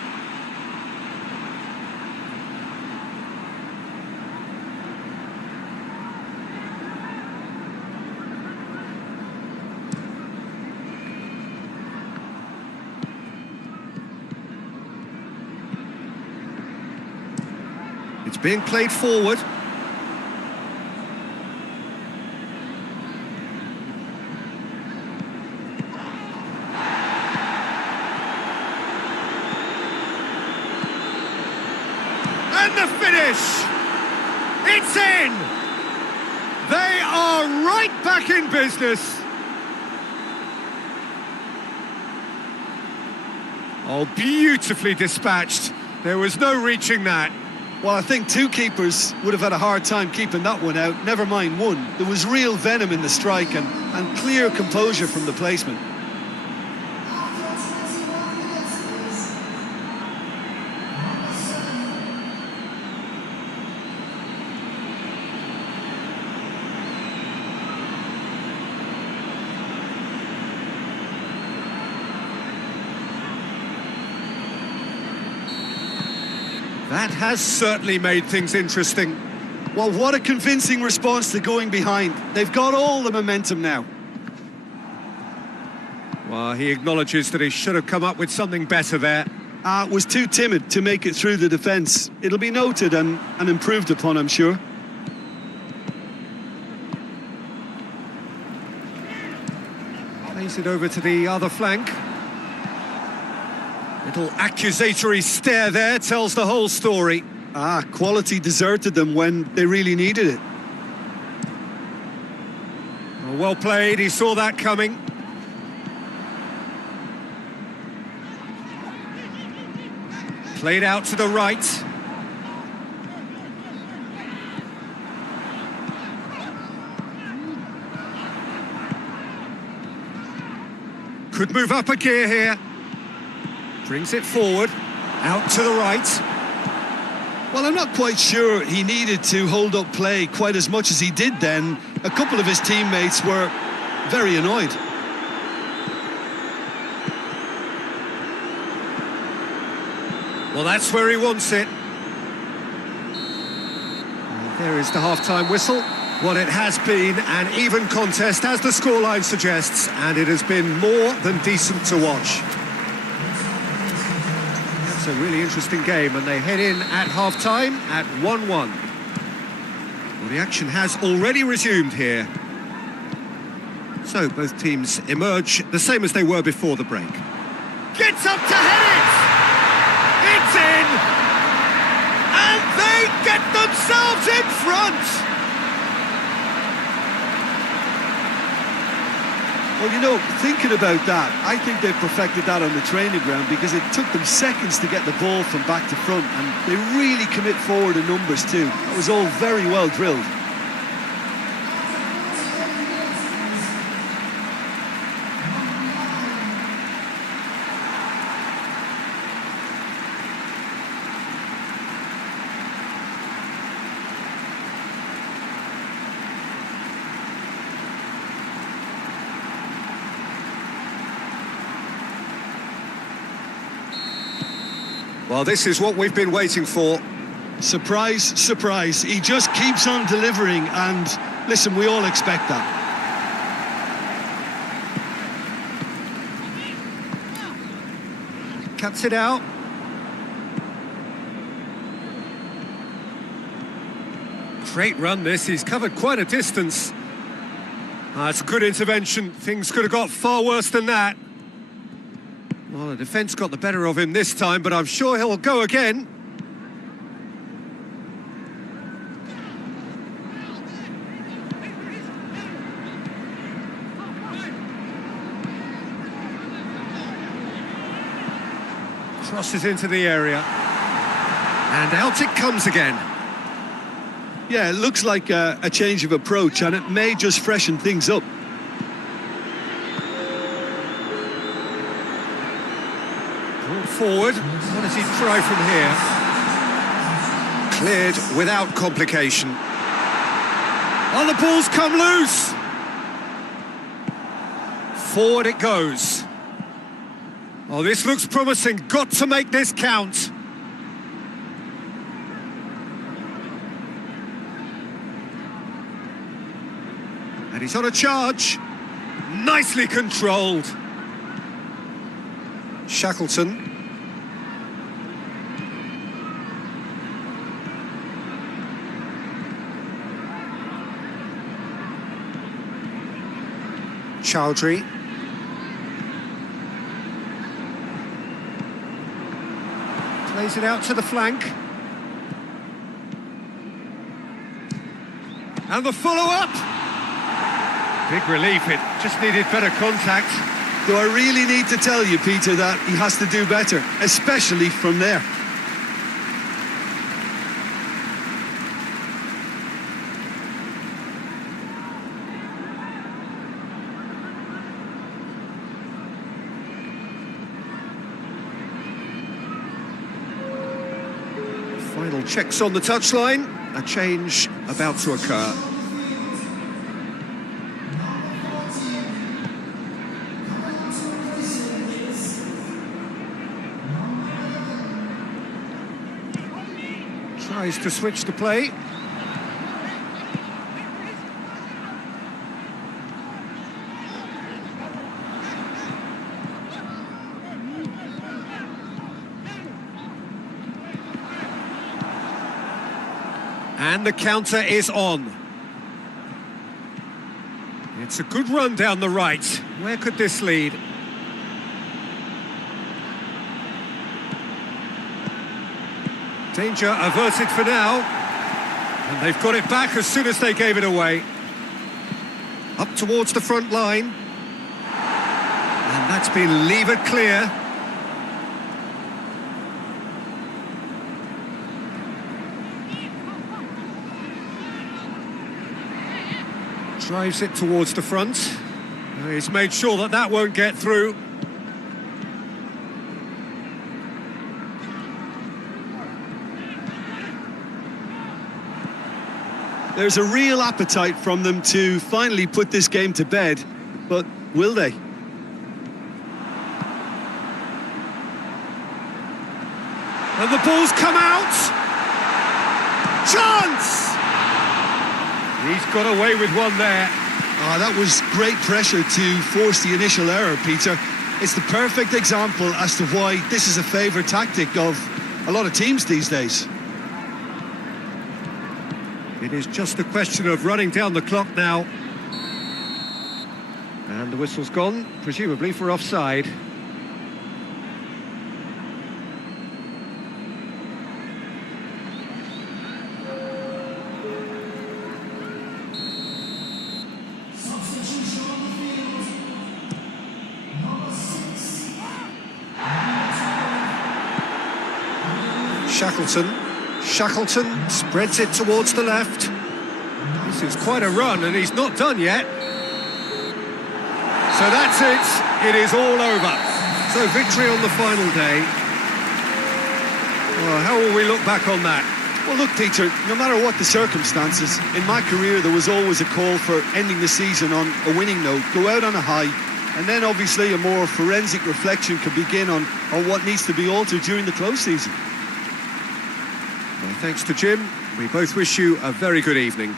It's being played forward. And the finish! It's in! They are right back in business. Oh, beautifully dispatched. There was no reaching that. Well, I think two keepers would have had a hard time keeping that one out, never mind one. There was real venom in the strike and clear composure from the placement. That has certainly made things interesting. Well, what a convincing response to going behind. They've got all the momentum now. Well, he acknowledges that he should have come up with something better there. Was too timid to make it through the defence. It'll be noted and improved upon, I'm sure. Plays it over to the other flank. Little accusatory stare there tells the whole story. Quality deserted them when they really needed it. Well played, he saw that coming. Played out to the right. Could move up a gear here. Brings it forward, out to the right. Well, I'm not quite sure he needed to hold up play quite as much as he did then. A couple of his teammates were very annoyed. Well, that's where he wants it. And there is the half-time whistle. Well, it has been an even contest, as the scoreline suggests, and it has been more than decent to watch. It's a really interesting game, and they head in at half-time at 1-1. Well, the action has already resumed here. So both teams emerge the same as they were before the break. Gets up to head it! It's in! And they get themselves in front! Well, you know, thinking about that, I think they've perfected that on the training ground because it took them seconds to get the ball from back to front, and they really commit forward in numbers too. That was all very well drilled. Well, this is what we've been waiting for. Surprise, surprise. He just keeps on delivering, and listen, we all expect that. Cuts it out. Great run this, he's covered quite a distance. It's a good intervention, things could have got far worse than that. Well, the defence got the better of him this time, but I'm sure he'll go again. Crosses into the area. And out it comes again. Yeah, it looks like a change of approach, and it may just freshen things up. Forward, what does he try from here? Cleared without complication. Oh, the ball's come loose! Forward it goes. Oh, this looks promising, got to make this count. And he's on a charge. Nicely controlled. Shackleton. Chowdhury. Plays it out to the flank. And the follow-up. Big relief, it just needed better contact. Do I really need to tell you, Peter, that he has to do better, especially from there? checks on the touchline, a change about to occur. Tries to switch the play. And the counter is on. It's a good run down the right. Where could this lead? Danger averted for now. And they've got it back as soon as they gave it away. Up towards the front line. And that's been levered clear. Drives it towards the front. He's made sure that that won't get through. There's a real appetite from them to finally put this game to bed, but will they? And the ball's come out! Chance! He's got away with one there. That was great pressure to force the initial error, Peter. It's the perfect example as to why this is a favourite tactic of a lot of teams these days. It is just a question of running down the clock now. And the whistle's gone, presumably for offside. Shackleton spreads it towards the left. This is quite a run and he's not done yet. So that's it, it is all over. So victory on the final day. Well, how will we look back on that? Well, look, Peter, no matter what the circumstances, in my career there was always a call for ending the season on a winning note, go out on a high, and then obviously a more forensic reflection can begin on what needs to be altered during the close season. Well, thanks to Jim. We both wish you a very good evening.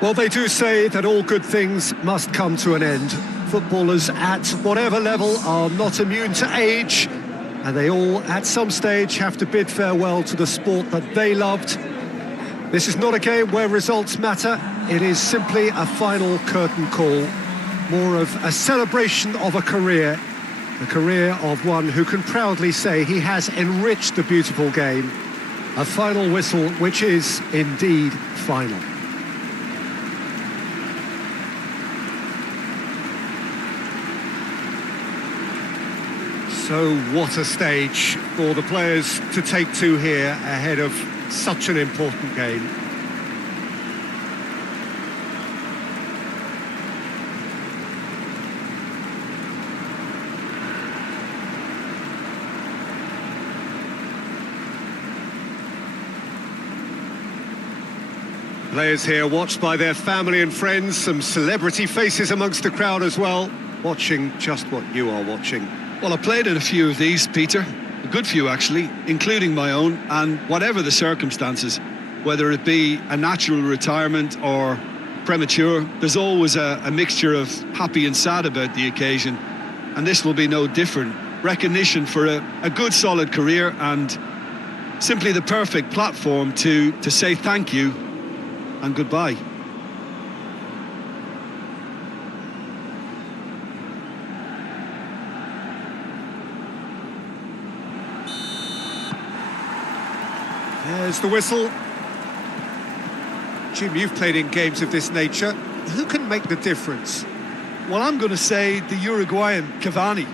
Well, they do say that all good things must come to an end. Footballers at whatever level are not immune to age, and they all, at some stage, have to bid farewell to the sport that they loved. This is not a game where results matter. It is simply a final curtain call, more of a celebration of a career of one who can proudly say he has enriched the beautiful game. A final whistle which is indeed final. So what a stage for the players to take to here ahead of such an important game. Players here watched by their family and friends, some celebrity faces amongst the crowd as well, watching just what you are watching. Well, I played in a few of these, Peter. A good few, actually, including my own. And whatever the circumstances, whether it be a natural retirement or premature, there's always a mixture of happy and sad about the occasion. And this will be no different. Recognition for a good, solid career and simply the perfect platform to say thank you and goodbye. There's the whistle. Jim, you've played in games of this nature. Who can make the difference? Well, I'm going to say the Uruguayan Cavani.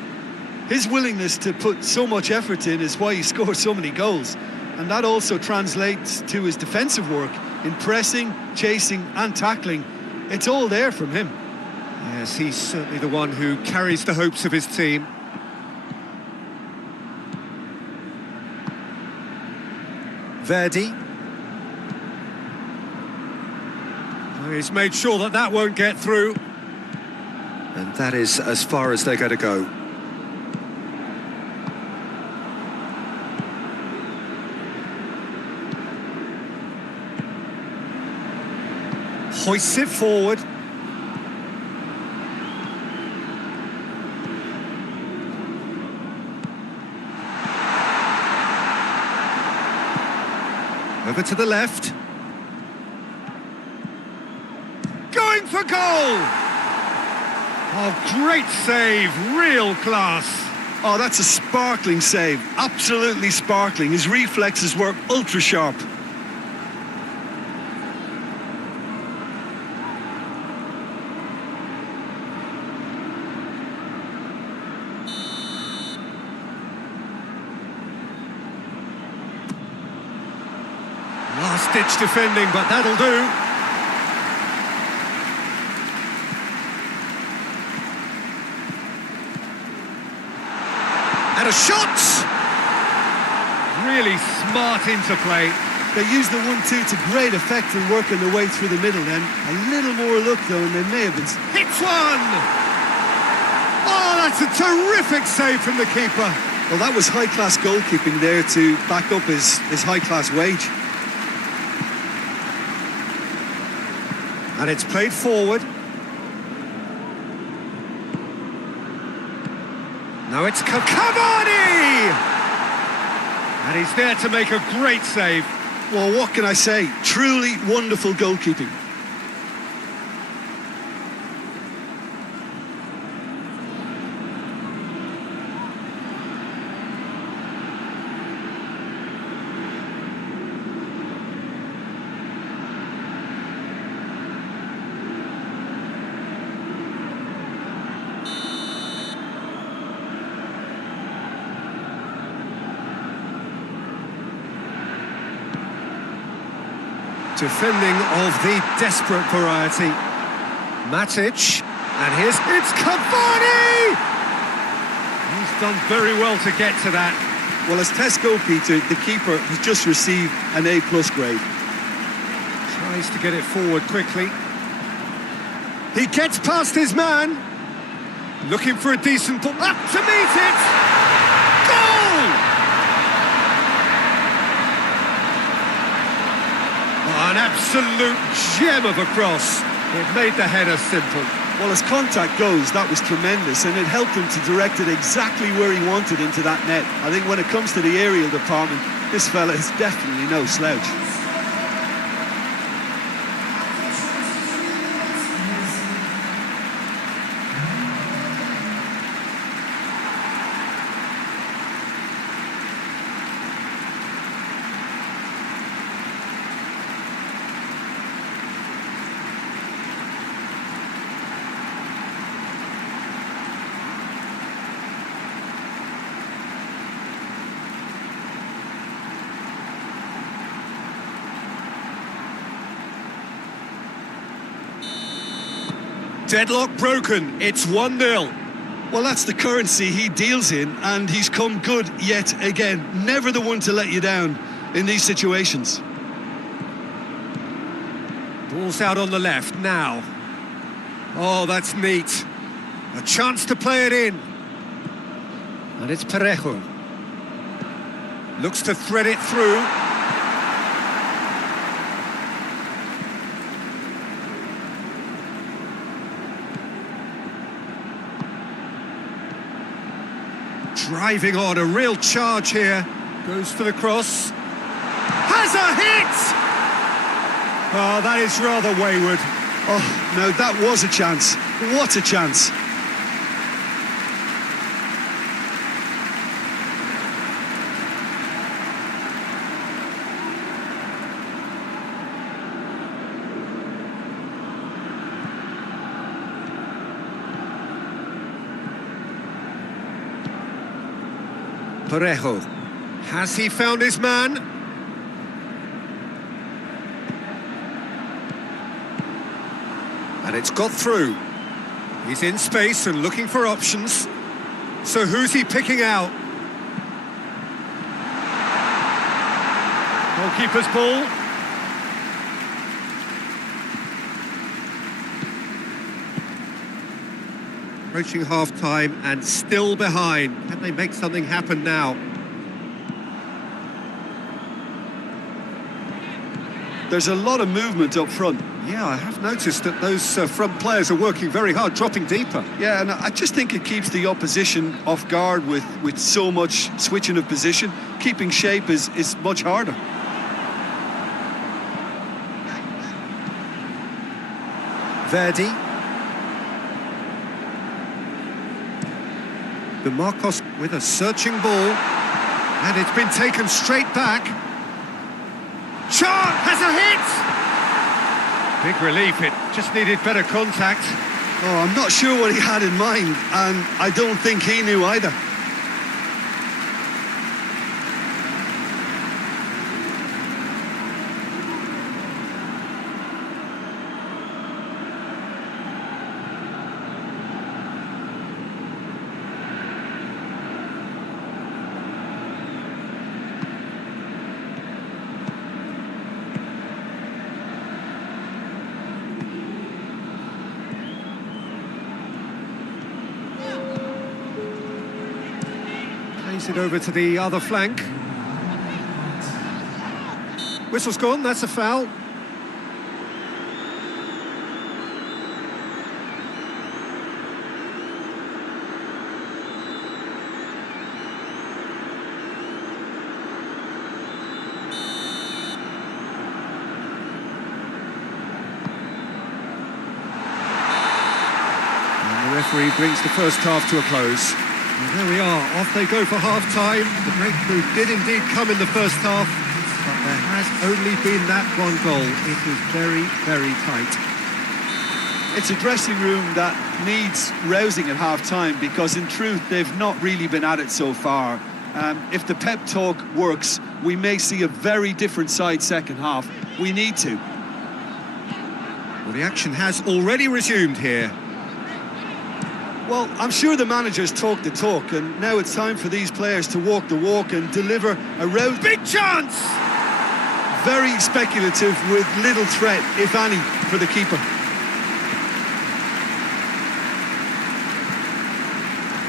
His willingness to put so much effort in is why he scores so many goals. And that also translates to his defensive work in pressing, chasing and tackling. It's all there from him. Yes, he's certainly the one who carries the hopes of his team. Verdi. Oh, he's made sure that that won't get through. And that is as far as they're going to go. Hoists it forward. Over to the left. Going for goal! Oh, great save, real class. Oh, that's a sparkling save, absolutely sparkling. His reflexes were ultra sharp. Last-ditch defending, but that'll do. And a shot! Really smart interplay. They used the 1-2 to great effect in working their way through the middle then. A little more luck though, and they may have been... Hits one! Oh, that's a terrific save from the keeper. Well, that was high-class goalkeeping there to back up his high-class wage. And it's played forward. Now it's Cavani! And he's there to make a great save. Well, what can I say? Truly wonderful goalkeeping. Defending of the desperate variety. Matic, and it's Cavani! He's done very well to get to that. Well, as test goalkeeper, the keeper has just received an A+ grade. Tries to get it forward quickly. He gets past his man. Looking for a decent ball. Up to meet it! Goal! An absolute gem of a cross. It made the header simple. Well, as contact goes, that was tremendous, and it helped him to direct it exactly where he wanted into that net. I think when it comes to the aerial department, this fella is definitely no slouch. Deadlock broken, it's 1-0. Well, that's the currency he deals in, and he's come good yet again. Never the one to let you down in these situations. Ball's out on the left now. Oh, that's neat. A chance to play it in. And it's Parejo. Looks to thread it through. Driving on, a real charge here. Goes for the cross. Has a hit! Oh, that is rather wayward. Oh, no, that was a chance. What a chance. Parejo. Has he found his man? And it's got through. He's in space and looking for options. So who's he picking out? Goalkeeper's ball. Approaching half-time and still behind. Can they make something happen now? There's a lot of movement up front. Yeah, I have noticed that those front players are working very hard, dropping deeper. Yeah, and I just think it keeps the opposition off guard with so much switching of position. Keeping shape is much harder. Verdi. The Marcos with a searching ball. And it's been taken straight back. Chart has a hit! Big relief, it just needed better contact. Oh, I'm not sure what he had in mind, and I don't think he knew either. Plays it over to the other flank. Whistle's gone, that's a foul. And the referee brings the first half to a close. And there we are, off they go for half-time. The breakthrough did indeed come in the first half, but there has only been that one goal. It was very, very tight. It's a dressing room that needs rousing at half-time, because in truth they've not really been at it so far. If the pep talk works, we may see a very different side second half. We need to. Well, the action has already resumed here. Well, I'm sure the managers talk the talk, and now it's time for these players to walk the walk and deliver a rousing... Big chance! Very speculative, with little threat, if any, for the keeper.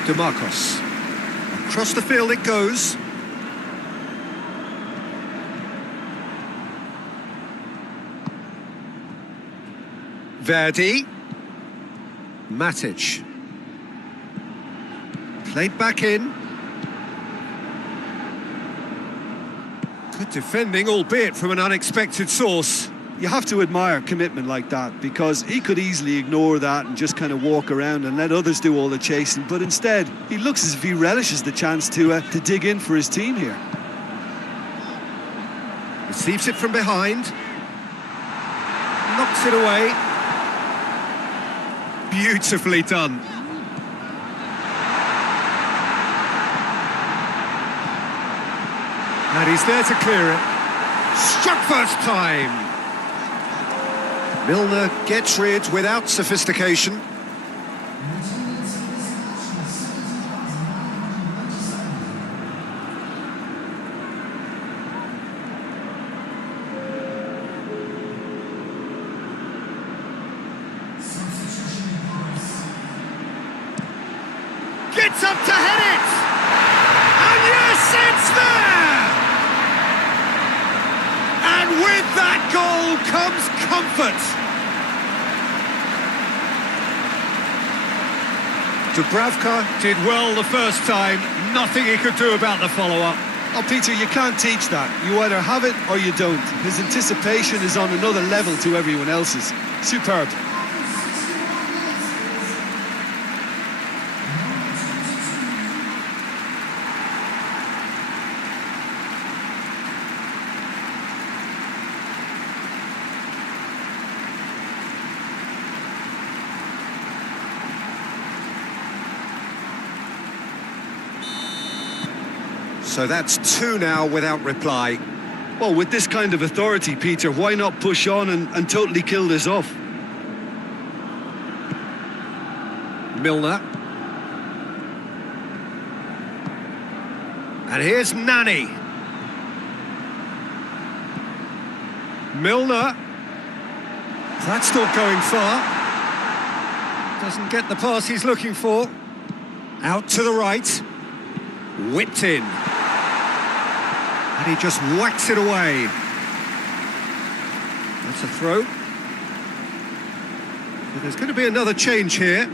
DeMarcos. Across the field it goes. Verdi. Matic. Played back in. Good defending, albeit from an unexpected source. You have to admire commitment like that, because he could easily ignore that and just kind of walk around and let others do all the chasing, but instead he looks as if he relishes the chance to dig in for his team here. Receives it from behind. Knocks it away. Beautifully done. And he's there to clear it. Struck first time. Milner gets rid without sophistication. Gets up to head it! And yes, it's there! And with that goal comes comfort. Dubravka did well the first time, nothing he could do about the follow-up. Oh, Peter, you can't teach that. You either have it or you don't. His anticipation is on another level to everyone else's. Superb. So that's two now without reply. Well, with this kind of authority, Peter, why not push on and totally kill this off? Milner. And here's Nani. Milner. That's not going far. Doesn't get the pass he's looking for. Out to the right. Whipped in. And he just whacks it away. That's a throw. But there's going to be another change here.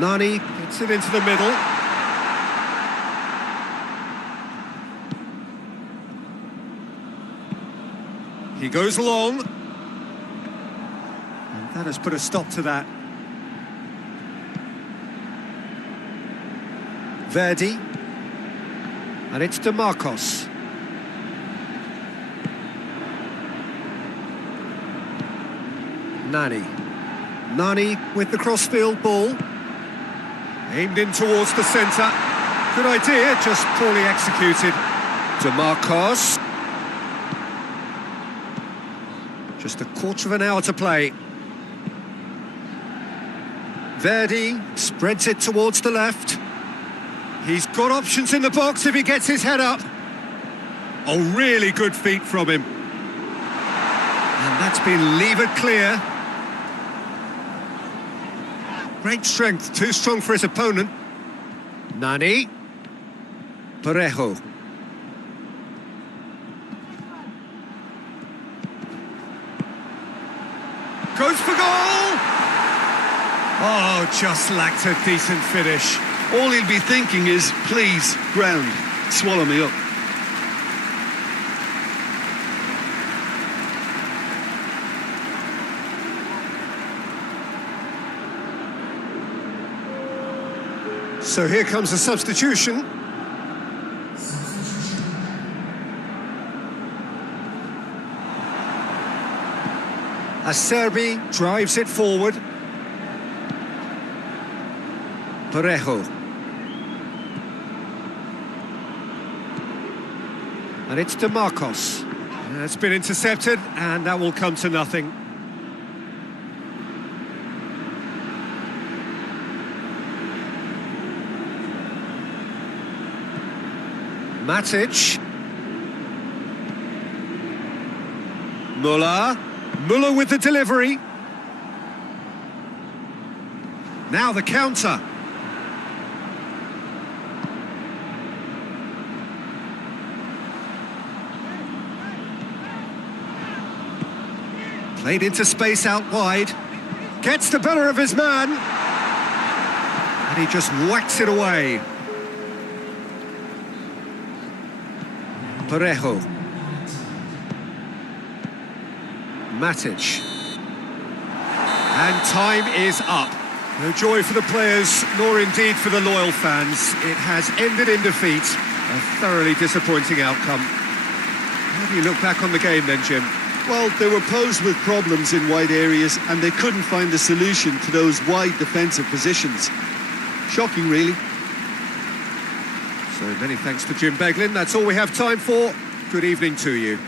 Nani gets it into the middle. He goes long. And that has put a stop to that. Verdi. And it's DeMarcos. Nani. Nani with the crossfield ball. Aimed in towards the centre. Good idea, just poorly executed. DeMarcos. Just a quarter of an hour to play. Verdi spreads it towards the left. He's got options in the box if he gets his head up. Oh, really good feet from him. And that's been levered clear. Great strength, too strong for his opponent. Nani. Parejo. Goes for goal! Oh, just lacked a decent finish. All he'll be thinking is, please, ground, swallow me up. So here comes a substitution. Acerbi drives it forward. Parejo. And it's DeMarcos. It's been intercepted, and that will come to nothing. Matic. Müller. Müller with the delivery. Now the counter. Played into space out wide. Gets the better of his man. And he just whacks it away. Parejo. Matic. And time is up. No joy for the players, nor indeed for the loyal fans. It has ended in defeat. A thoroughly disappointing outcome. How do you look back on the game then, Jim? Well, they were posed with problems in wide areas and they couldn't find a solution to those wide defensive positions. Shocking, really. So many thanks to Jim Beglin. That's all we have time for. Good evening to you.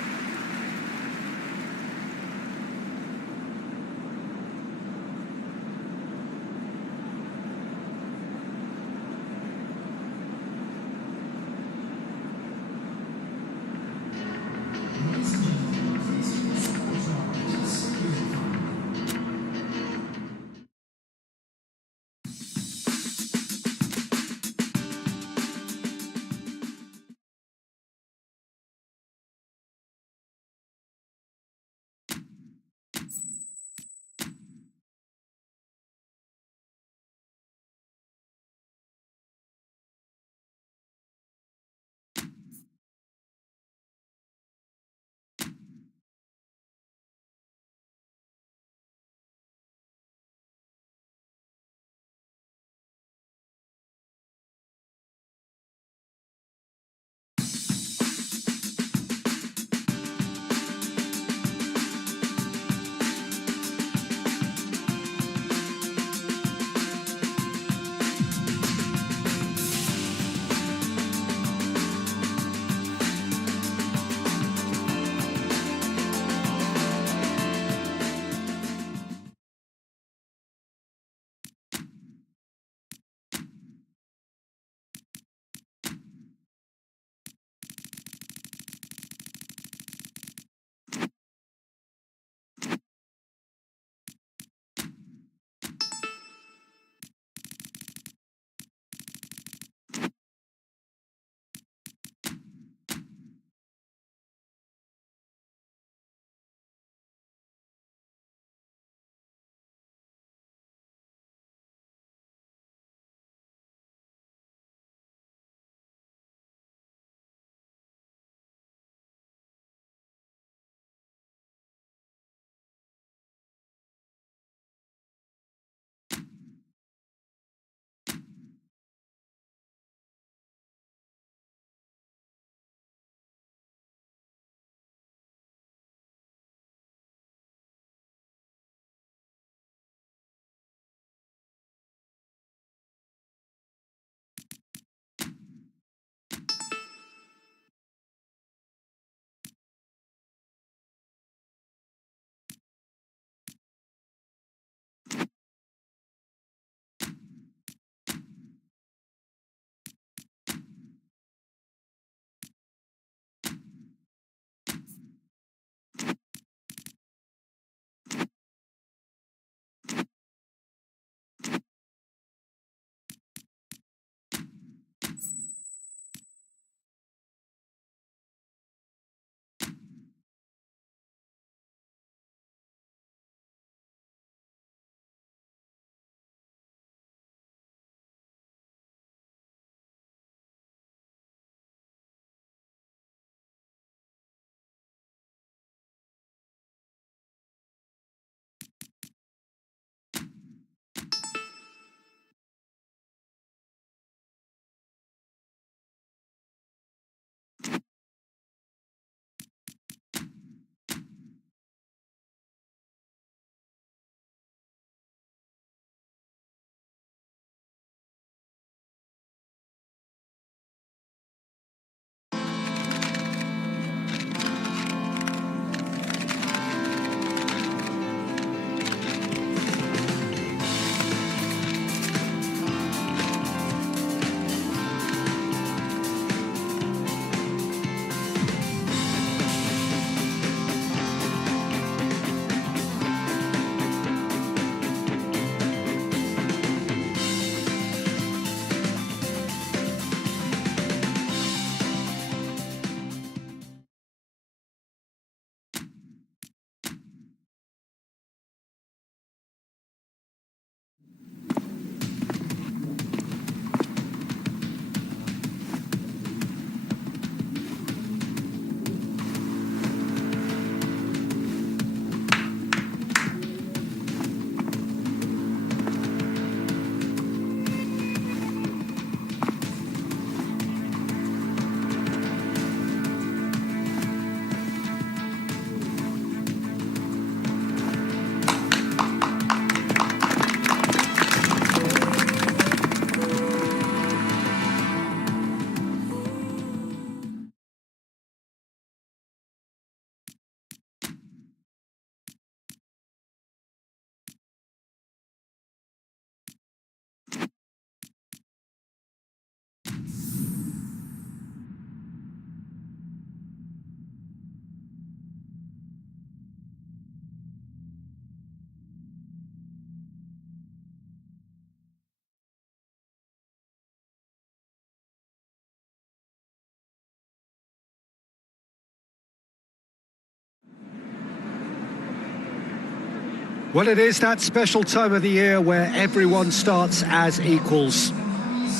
Well, it is that special time of the year where everyone starts as equals.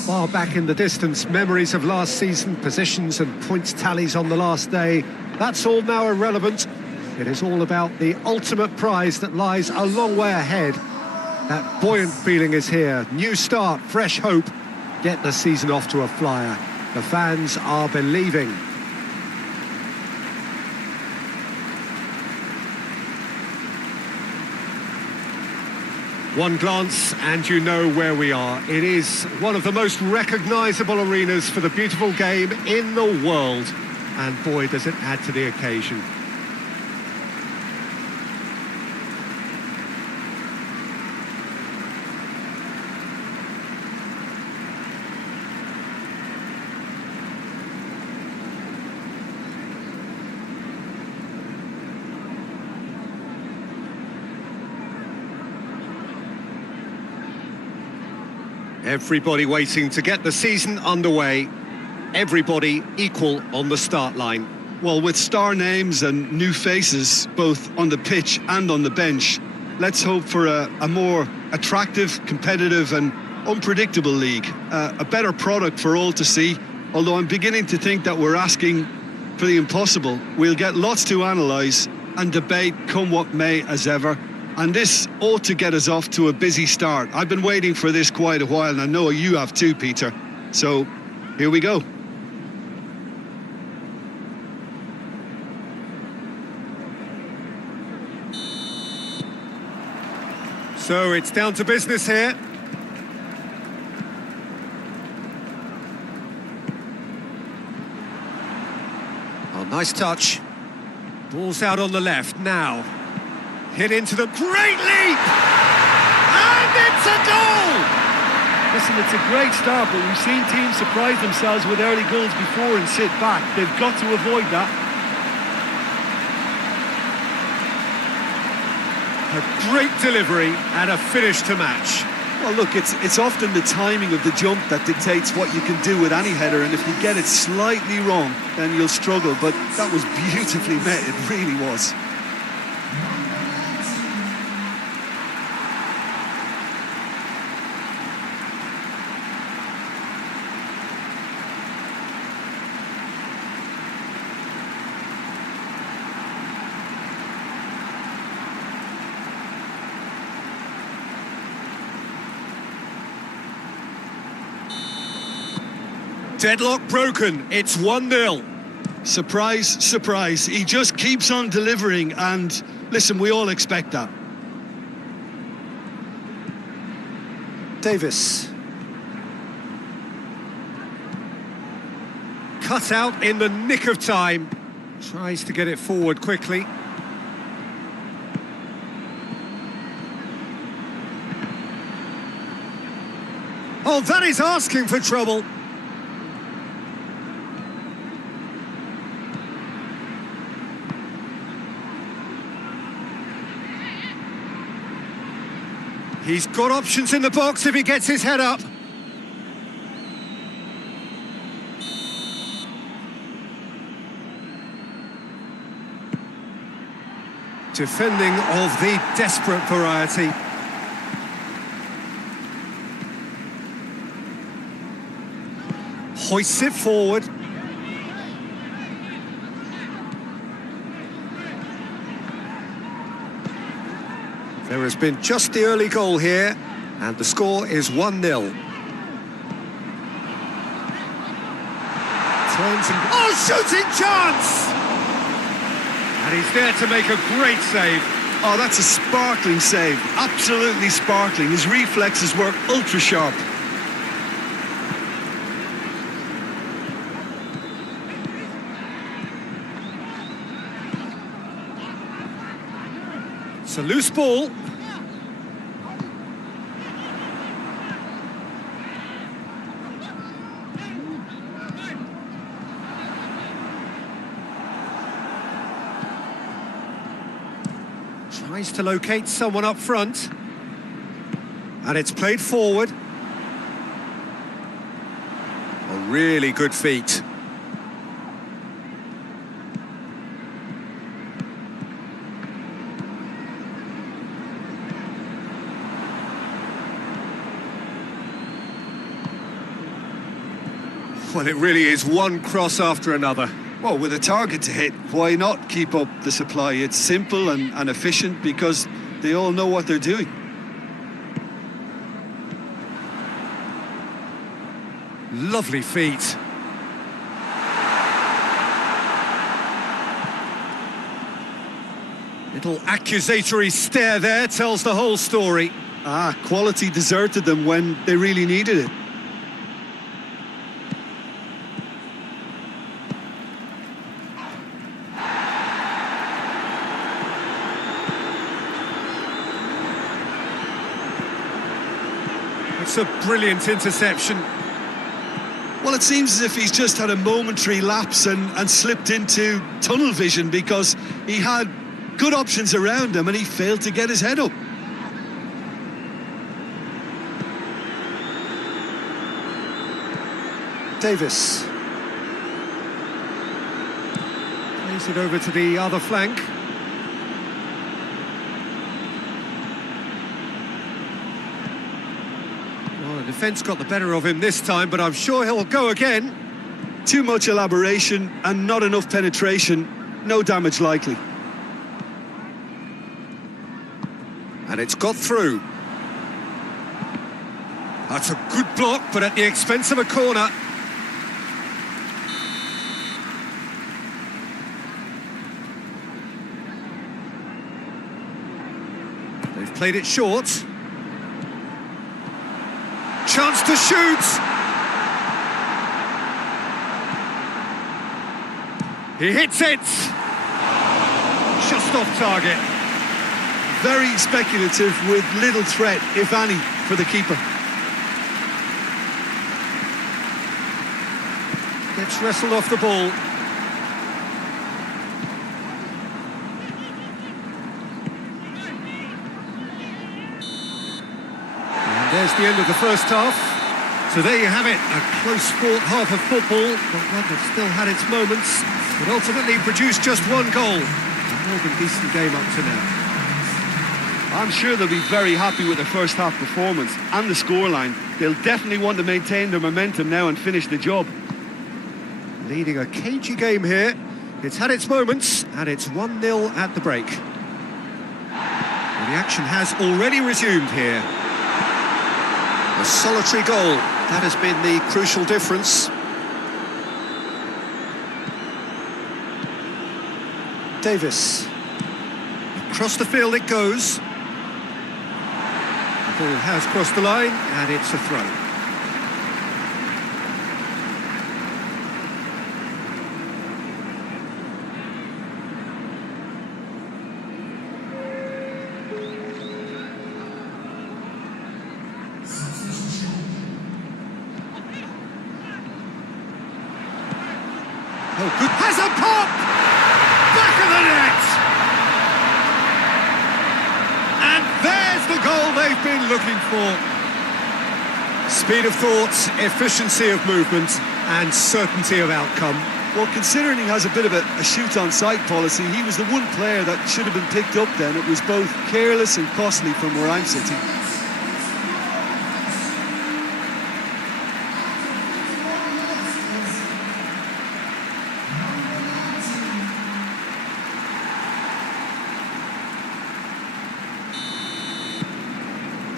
Far back in the distance, memories of last season, positions and points tallies on the last day, that's all now irrelevant. It is all about the ultimate prize that lies a long way ahead. That buoyant feeling is here. New start, fresh hope. Get the season off to a flyer. The fans are believing. One glance and you know where we are. It is one of the most recognisable arenas for the beautiful game in the world. And boy, does it add to the occasion. Everybody waiting to get the season underway. Everybody equal on the start line. Well, with star names and new faces, both on the pitch and on the bench, let's hope for a more attractive, competitive and unpredictable league. A better product for all to see, although I'm beginning to think that we're asking for the impossible. We'll get lots to analyse and debate come what may as ever. And this ought to get us off to a busy start. I've been waiting for this quite a while, and I know you have too, Peter. So, here we go. So it's down to business here. Oh, nice touch. Ball's out on the left now. Hit into the great leap! And it's a goal! Listen, it's a great start, but we've seen teams surprise themselves with early goals before and sit back. They've got to avoid that. A great delivery and a finish to match. Well, look, it's often the timing of the jump that dictates what you can do with any header, and if you get it slightly wrong, then you'll struggle. But that was beautifully met, it really was. Deadlock broken, it's 1-0. Surprise, surprise. He just keeps on delivering, and listen, we all expect that. Davis. Cut out in the nick of time. Tries to get it forward quickly. Oh, that is asking for trouble. He's got options in the box if he gets his head up. Defending of the desperate variety. Hoists it forward. There has been just the early goal here, and the score is 1-0. Turns and... Oh, shooting chance! And he's there to make a great save. Oh, that's a sparkling save. Absolutely sparkling. His reflexes work ultra sharp. It's a loose ball. Tries to locate someone up front. And it's played forward. A really good feat. Well, it really is one cross after another. Well, with a target to hit, why not keep up the supply? It's simple and efficient because they all know what they're doing. Lovely feet. Little accusatory stare there tells the whole story. Quality deserted them when they really needed it. It's a brilliant interception. Well, it seems as if he's just had a momentary lapse and slipped into tunnel vision because he had good options around him and he failed to get his head up. Davis. Plays it over to the other flank. Well, the defence got the better of him this time, but I'm sure he'll go again. Too much elaboration and not enough penetration. No damage likely. And it's got through. That's a good block, but at the expense of a corner. They've played it short. Chance to shoot! He hits it! Just off target. Very speculative with little threat, if any, for the keeper. Gets wrestled off the ball. And there's the end of the first half. So there you have it, a close-fought half of football, but one that still had its moments, but ultimately produced just one goal. A more than decent game up to now. I'm sure they'll be very happy with their first half performance and the scoreline. They'll definitely want to maintain their momentum now and finish the job. Leading a cagey game here. It's had its moments, and it's 1-0 at the break. And the action has already resumed here. A solitary goal. That has been the crucial difference. Davis. Across the field it goes. The ball has crossed the line, and it's a throw. Oh, good. Has a pop! Back of the net! And there's the goal they've been looking for. Speed of thought, efficiency of movement, and certainty of outcome. Well, considering he has a bit of a shoot-on-sight policy, he was the one player that should have been picked up then. It was both careless and costly from where I'm sitting.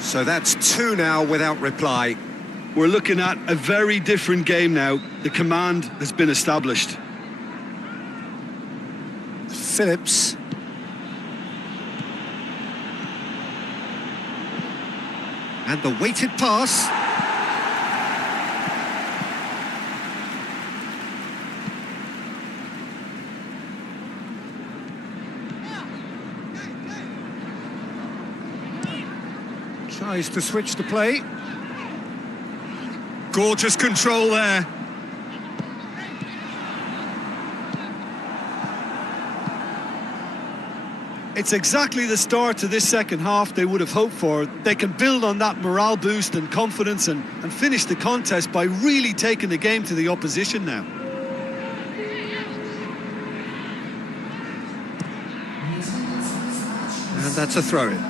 So that's 2 now without reply. We're looking at a very different game now. The command has been established. Phillips. And the weighted pass. Tries to switch the play. Gorgeous control there. It's exactly the start to this second half they would have hoped for. They can build on that morale boost and confidence and finish the contest by really taking the game to the opposition now. And that's a throw-in.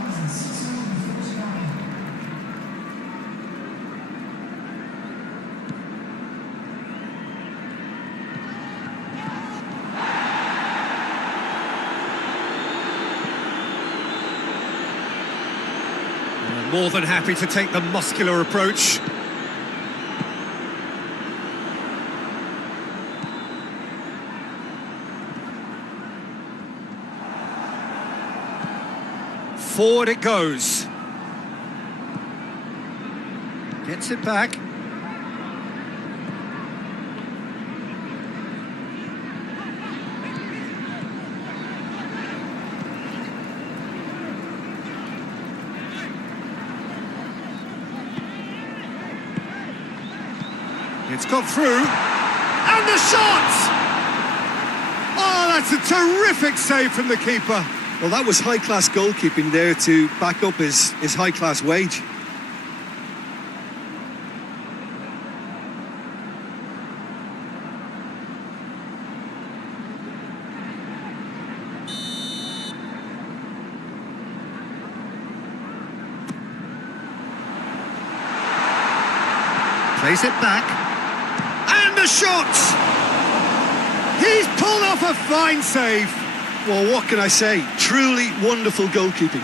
More than happy to take the muscular approach. Forward it goes. Gets it back. It's got through, and the shot! Oh, that's a terrific save from the keeper. Well, that was high-class goalkeeping there to back up his high-class wage. Plays it back. And the shot! He's pulled off a fine save. Well, what can I say? Truly wonderful goalkeeping.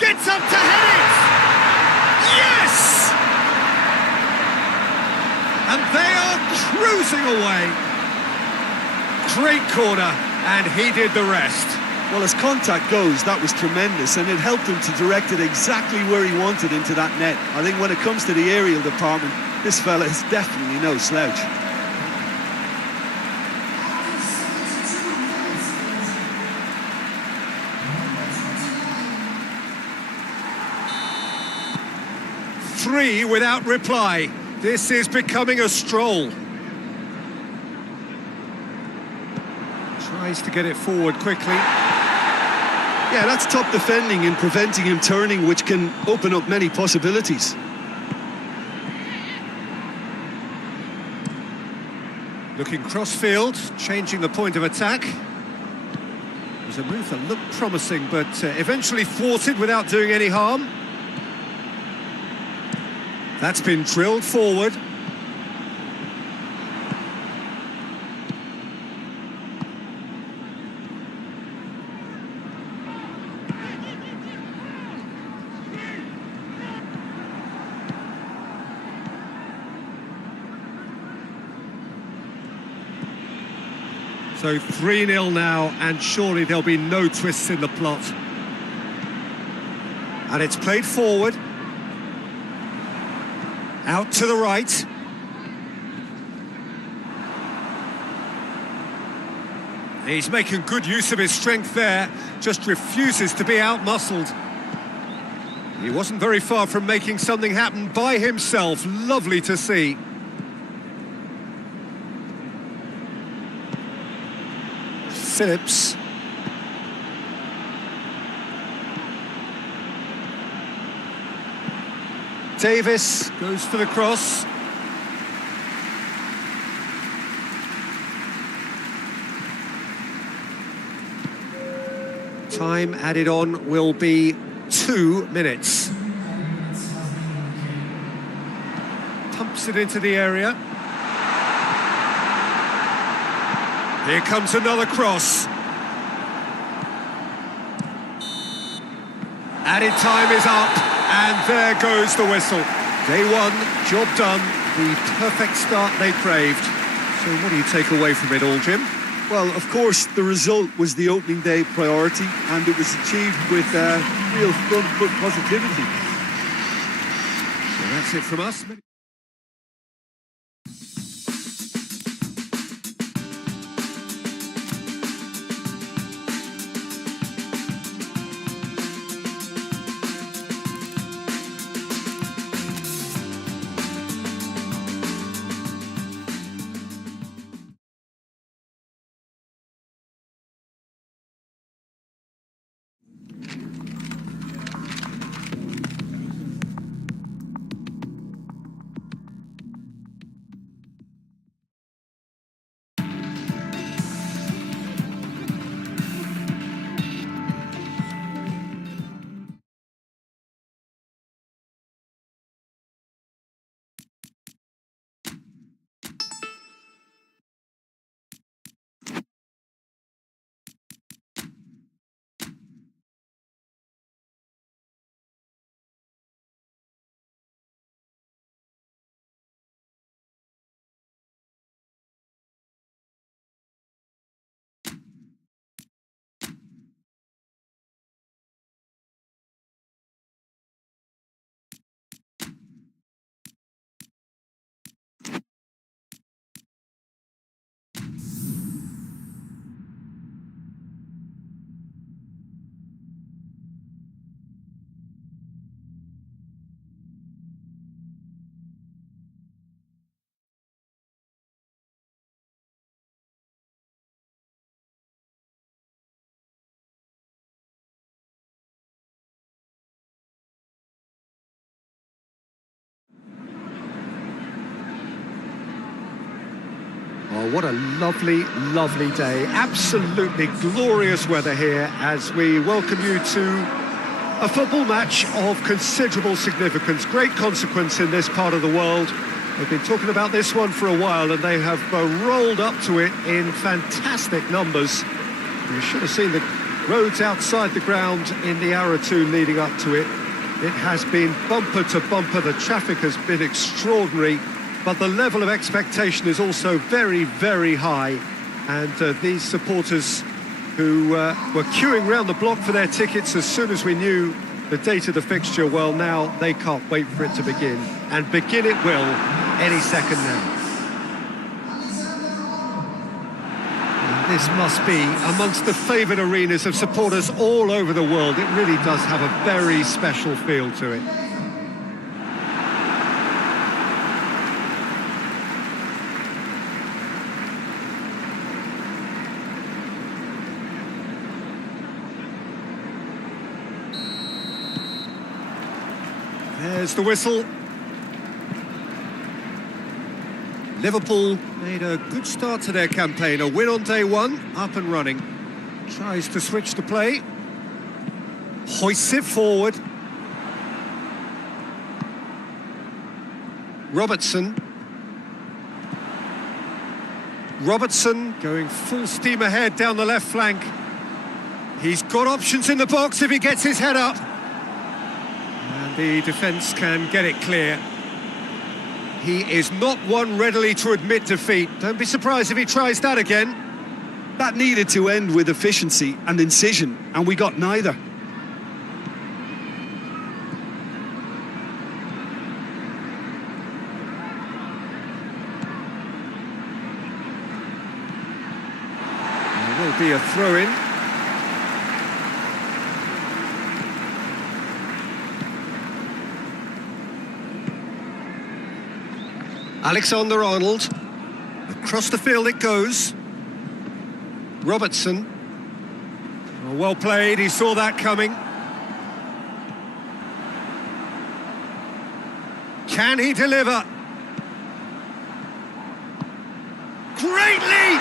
Gets up to head it! Yes! And they are cruising away. Great corner, and he did the rest. Well, as contact goes, that was tremendous, and it helped him to direct it exactly where he wanted into that net. I think when it comes to the aerial department, this fella is definitely no slouch. Three without reply. This is becoming a stroll. Tries to get it forward quickly. Yeah, that's top defending and preventing him turning, which can open up many possibilities. Looking cross-field, changing the point of attack. It was a move that looked promising, but eventually thwarted without doing any harm. That's been drilled forward. So 3-0 now, and surely there'll be no twists in the plot. And it's played forward. Out to the right. He's making good use of his strength there, just refuses to be out-muscled. He wasn't very far from making something happen by himself. Lovely to see. Phillips. Davis goes for the cross. Time added on will be 2 minutes. Pumps it into the area. Here comes another cross. Added time is up, and there goes the whistle. Day one, job done, the perfect start they craved. So what do you take away from it all, Jim? Well, of course, the result was the opening day priority, and it was achieved with real front foot positivity. So that's it from us. Well, what a lovely, lovely day. Absolutely glorious weather here as we welcome you to a football match of considerable significance, great consequence in this part of the world. They've been talking about this one for a while and they have rolled up to it in fantastic numbers. You should have seen the roads outside the ground in the hour or two leading up to it. It has been bumper to bumper. The traffic has been extraordinary, but the level of expectation is also very, very high. And these supporters who were queuing round the block for their tickets as soon as we knew the date of the fixture, well, now they can't wait for it to begin. And begin it will any second now. And this must be amongst the favoured arenas of supporters all over the world. It really does have a very special feel to it. There's the whistle. Liverpool made a good start to their campaign. A win on day one, up and running. Tries to switch the play. Hoists it forward. Robertson going full steam ahead down the left flank. He's got options in the box if he gets his head up. And the defence can get it clear. He is not one readily to admit defeat. Don't be surprised if he tries that again. That needed to end with efficiency and incision, and we got neither. There will be a throw-in. Alexander-Arnold, across the field it goes. Robertson, well played, he saw that coming. Can he deliver? Great leap!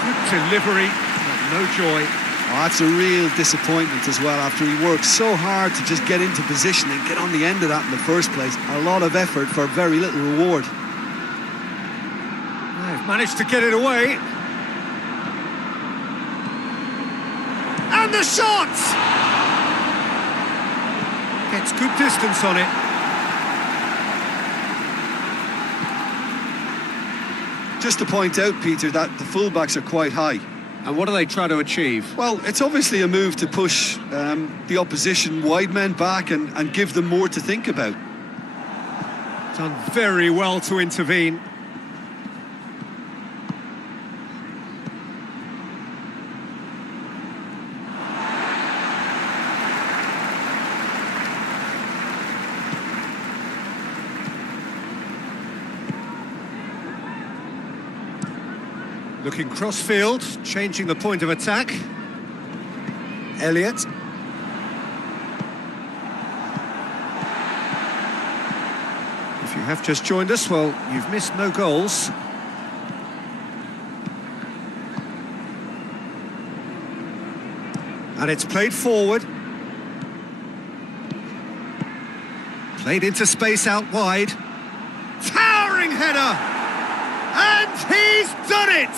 Good delivery, but no joy. Oh, that's a real disappointment as well, after he worked so hard to just get into position and get on the end of that in the first place. A lot of effort for very little reward. They've managed to get it away. And the shot! Gets good distance on it. Just to point out, Peter, that the fullbacks are quite high. And what are they trying to achieve? Well, it's obviously a move to push the opposition wide men back and give them more to think about. Done very well to intervene. Looking cross-field, changing the point of attack. Elliott. If you have just joined us, well, you've missed no goals. And it's played forward. Played into space out wide. Towering header! And he's done it!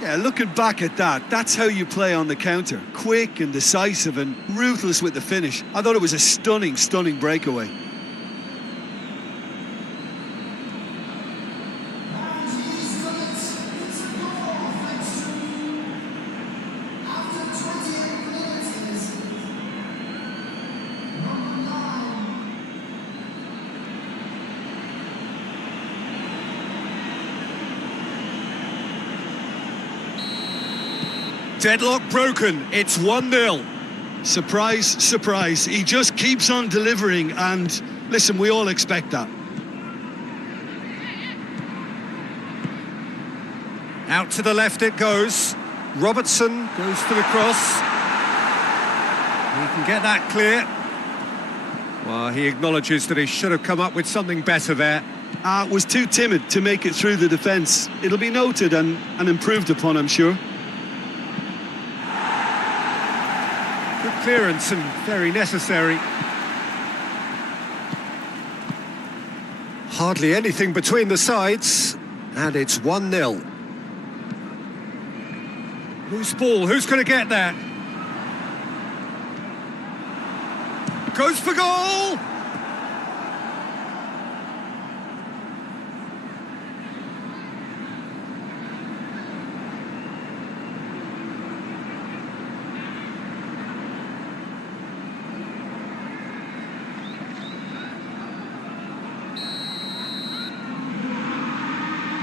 Yeah, looking back at that, that's how you play on the counter. Quick and decisive and ruthless with the finish. I thought it was a stunning, stunning breakaway. Deadlock broken, it's 1-0. Surprise, surprise. He just keeps on delivering, and listen, we all expect that. Out to the left it goes. Robertson goes for the cross. He can get that clear. Well, he acknowledges that he should have come up with something better there. Was too timid to make it through the defence. It'll be noted and improved upon, I'm sure. Good clearance and very necessary. Hardly anything between the sides, and it's 1-0. Loose ball, who's going to get that? Goes for goal!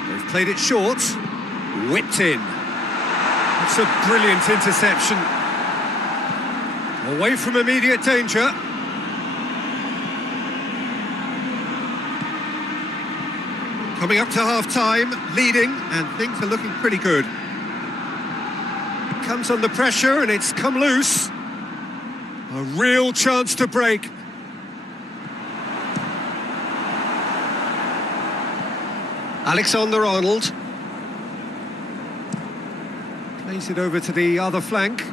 They've played it short, whipped in. It's a brilliant interception. Away from immediate danger. Coming up to half-time, leading, and things are looking pretty good. Comes under pressure, and it's come loose. A real chance to break. Alexander-Arnold. Plays it over to the other flank.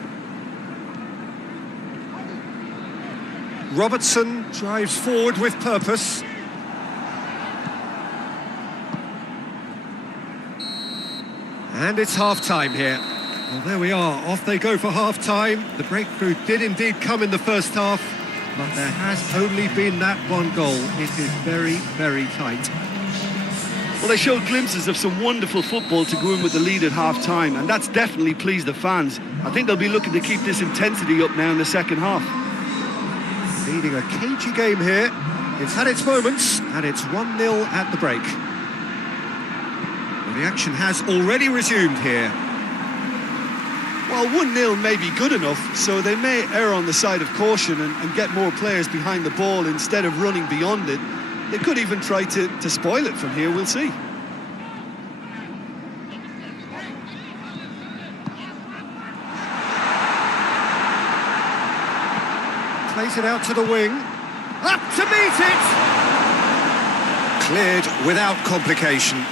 Robertson drives forward with purpose. And it's half-time here. Well, there we are. Off they go for half-time. The breakthrough did indeed come in the first half, but there has only been that one goal. It is very, very tight. Well, they showed glimpses of some wonderful football to go in with the lead at half-time, and that's definitely pleased the fans. I think they'll be looking to keep this intensity up now in the second half. Leading a cagey game here. It's had its moments, and it's 1-0 at the break. Well, the action has already resumed here. Well, 1-0 may be good enough, so they may err on the side of caution and get more players behind the ball instead of running beyond it. They could even try to spoil it from here, we'll see. Plays it out to the wing. Up to meet it! Cleared without complication.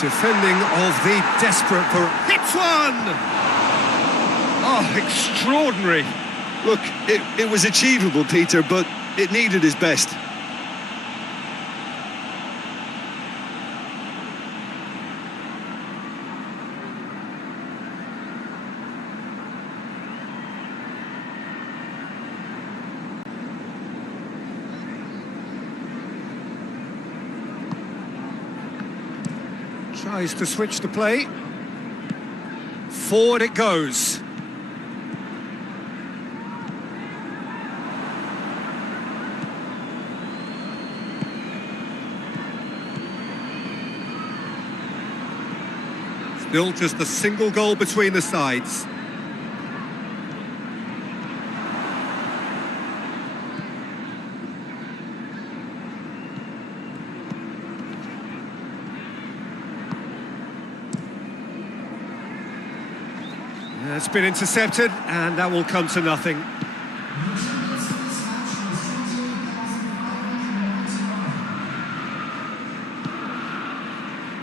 Defending of the desperate for... Hits one! Oh, extraordinary. Look, it was achievable, Peter, but it needed his best. Tries to switch the play. Forward it goes. Still just a single goal between the sides. It's been intercepted, and that will come to nothing.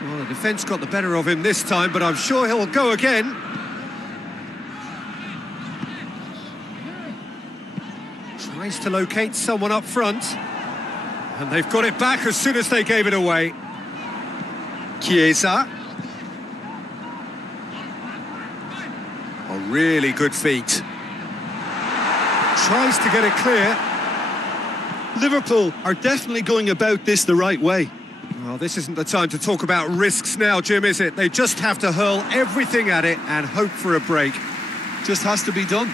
Well, the defence got the better of him this time, but I'm sure he'll go again. Tries to locate someone up front, and they've got it back as soon as they gave it away. Chiesa. A really good feat. Tries to get it clear. Liverpool are definitely going about this the right way. Well, this isn't the time to talk about risks now, Jim, is it? They just have to hurl everything at it and hope for a break. Just has to be done.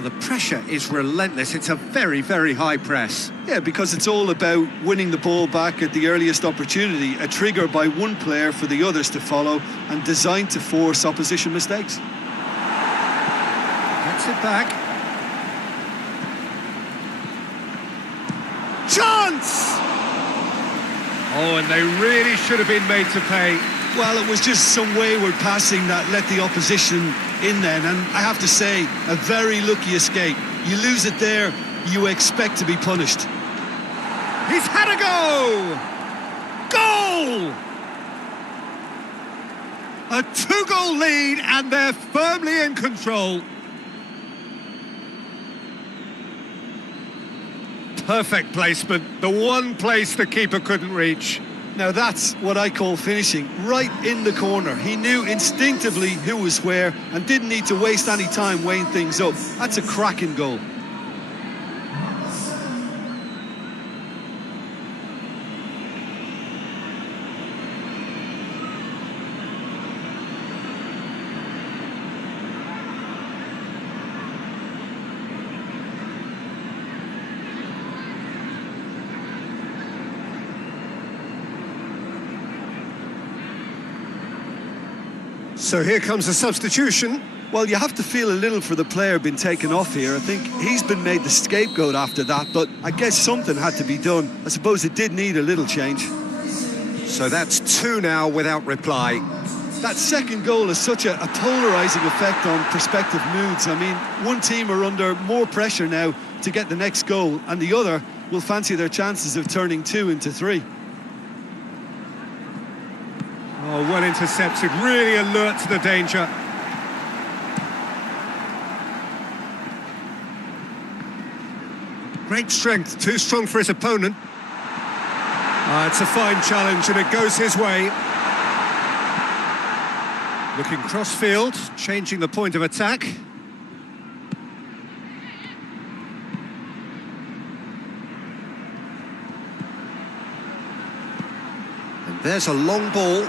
Well, the pressure is relentless. It's a very, very high press. Yeah, because it's all about winning the ball back at the earliest opportunity, a trigger by one player for the others to follow and designed to force opposition mistakes. Gets it back. Chance! Oh, and they really should have been made to pay. Well, it was just some wayward passing that let the opposition in then, and I have to say, a very lucky escape. You lose it there, you expect to be punished. He's had a go! Goal! A 2-goal lead, and they're firmly in control. Perfect placement, the one place the keeper couldn't reach. Now that's what I call finishing, right in the corner. He knew instinctively who was where and didn't need to waste any time weighing things up. That's a cracking goal. So here comes a substitution. Well, you have to feel a little for the player being taken off here. I think he's been made the scapegoat after that, but I guess something had to be done. I suppose it did need a little change. So that's 2 now without reply. That second goal has such a polarising effect on prospective moods. I mean, one team are under more pressure now to get the next goal, and the other will fancy their chances of turning 2 into 3. Oh, well intercepted, really alert to the danger. Great strength, too strong for his opponent. It's a fine challenge and it goes his way. Looking cross-field, changing the point of attack. And there's a long ball.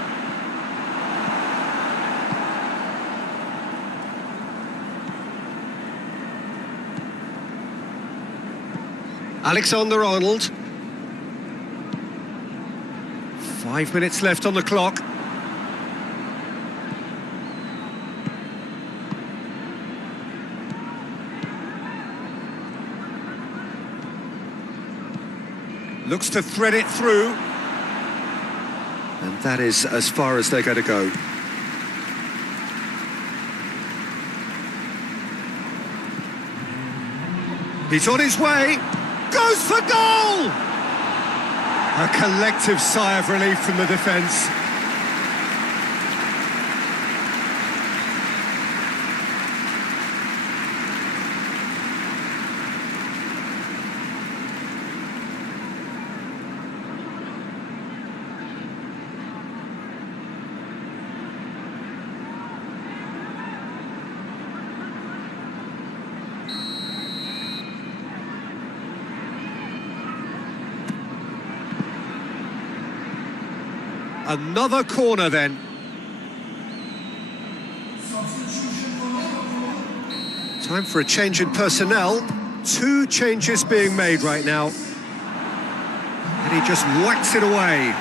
Alexander-Arnold. 5 minutes left on the clock. Looks to thread it through. And that is as far as they're going to go. He's on his way. Goes for goal! A collective sigh of relief from the defence. Another corner then. Time for a change in personnel. 2 changes being made right now. And he just whacks it away.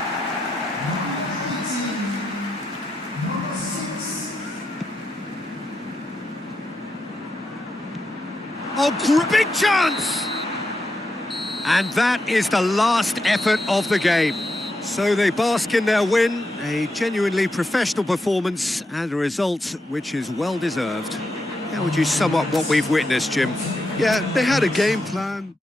Oh, big chance! And that is the last effort of the game. So they bask in their win, a genuinely professional performance and a result which is well deserved. How would you sum up what we've witnessed, Jim? Yeah, they had a game plan.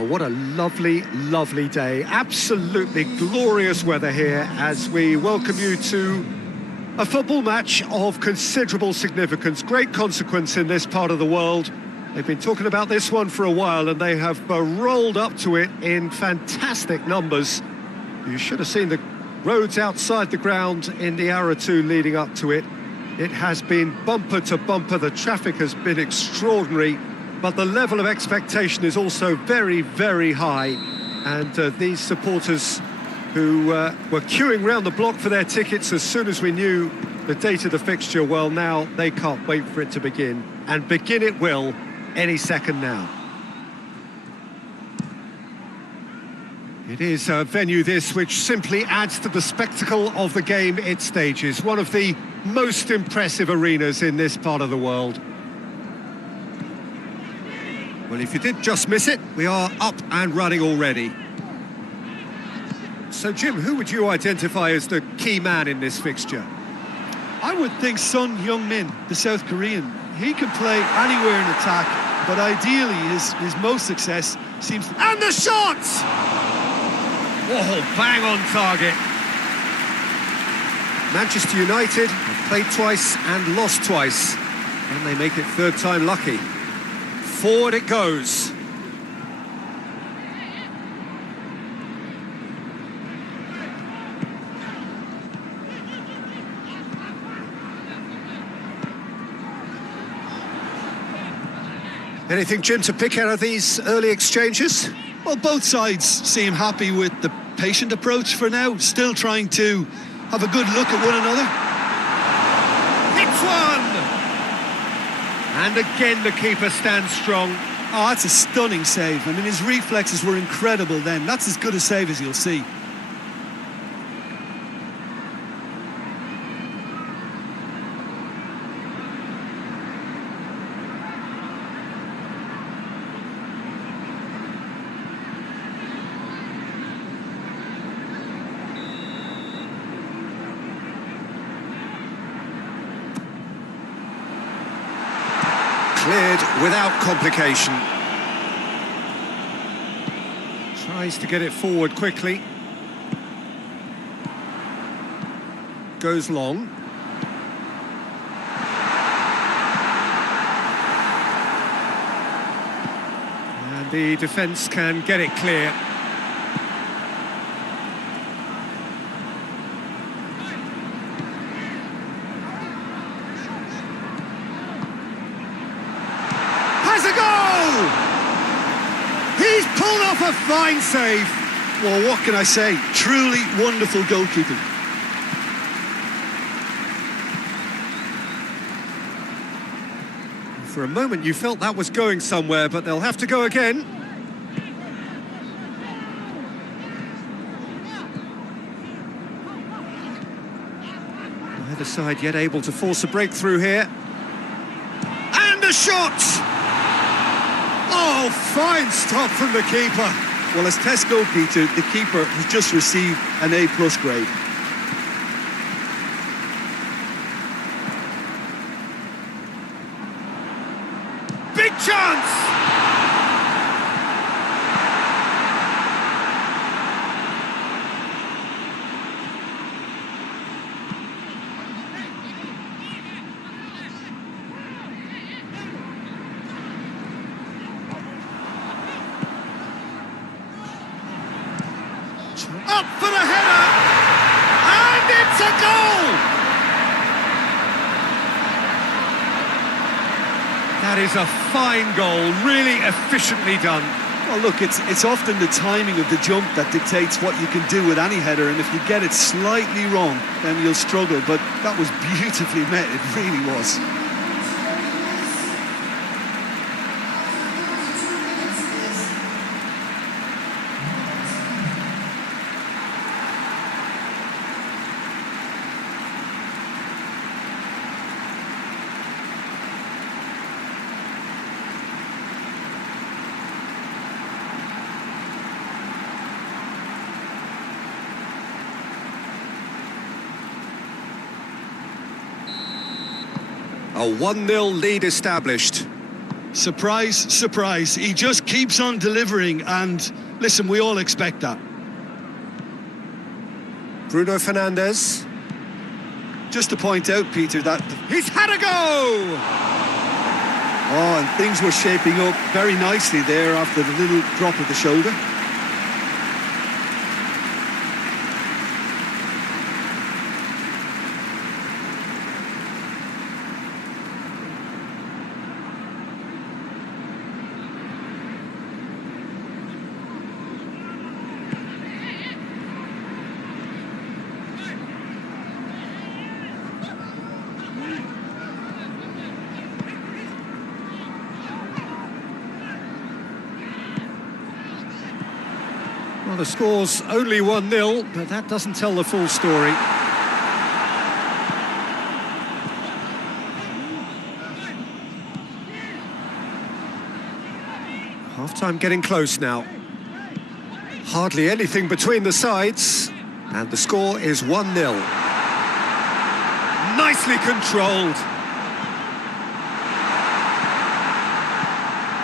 Oh, what a lovely, lovely day. Absolutely glorious weather here as we welcome you to a football match of considerable significance, great consequence in this part of the world. They've been talking about this one for a while and they have rolled up to it in fantastic numbers. You should have seen the roads outside the ground in the hour or two leading up to it. It has been bumper to bumper, the traffic has been extraordinary, but the level of expectation is also very, very high. And these supporters who were queuing round the block for their tickets as soon as we knew the date of the fixture, well, now they can't wait for it to begin. And begin it will any second now. It is a venue, this, which simply adds to the spectacle of the game it stages. One of the most impressive arenas in this part of the world. Well, if you did just miss it, we are up and running already. So, Jim, who would you identify as the key man in this fixture? I would think Son Heung-min, the South Korean. He can play anywhere in attack, but ideally his most success seems to... And the shot! Oh, bang on target. Manchester United have played twice and lost twice. And they make it third time lucky. Forward it goes. Anything, Jim, to pick out of these early exchanges? Well, both sides seem happy with the patient approach for now, still trying to have a good look at one another. Hits one! And again the keeper stands strong. Oh, that's a stunning save. I mean, his reflexes were incredible then. That's as good a save as you'll see. Cleared without complication. Tries to get it forward quickly. Goes long. And the defence can get it clear. He's pulled off a fine save. Well, what can I say? Truly wonderful goalkeeping. For a moment you felt that was going somewhere, but they'll have to go again. Neither side yet able to force a breakthrough here. And a shot! Oh, fine stop from the keeper. Well, as test goalkeeper, the keeper has just received an A+ grade. Big chance! Up for the header, and it's a goal! That is a fine goal, really efficiently done. Well, look, it's often the timing of the jump that dictates what you can do with any header, and if you get it slightly wrong, then you'll struggle, but that was beautifully met, it really was. A 1-0 lead established. Surprise, surprise. He just keeps on delivering, and listen, we all expect that. Bruno Fernandes. Just to point out, Peter, that... He's had a go! Oh, and things were shaping up very nicely there after the little drop of the shoulder. Well, the score's only 1-0, but that doesn't tell the full story. Half-time getting close now. Hardly anything between the sides, and the score is 1-0. Nicely controlled.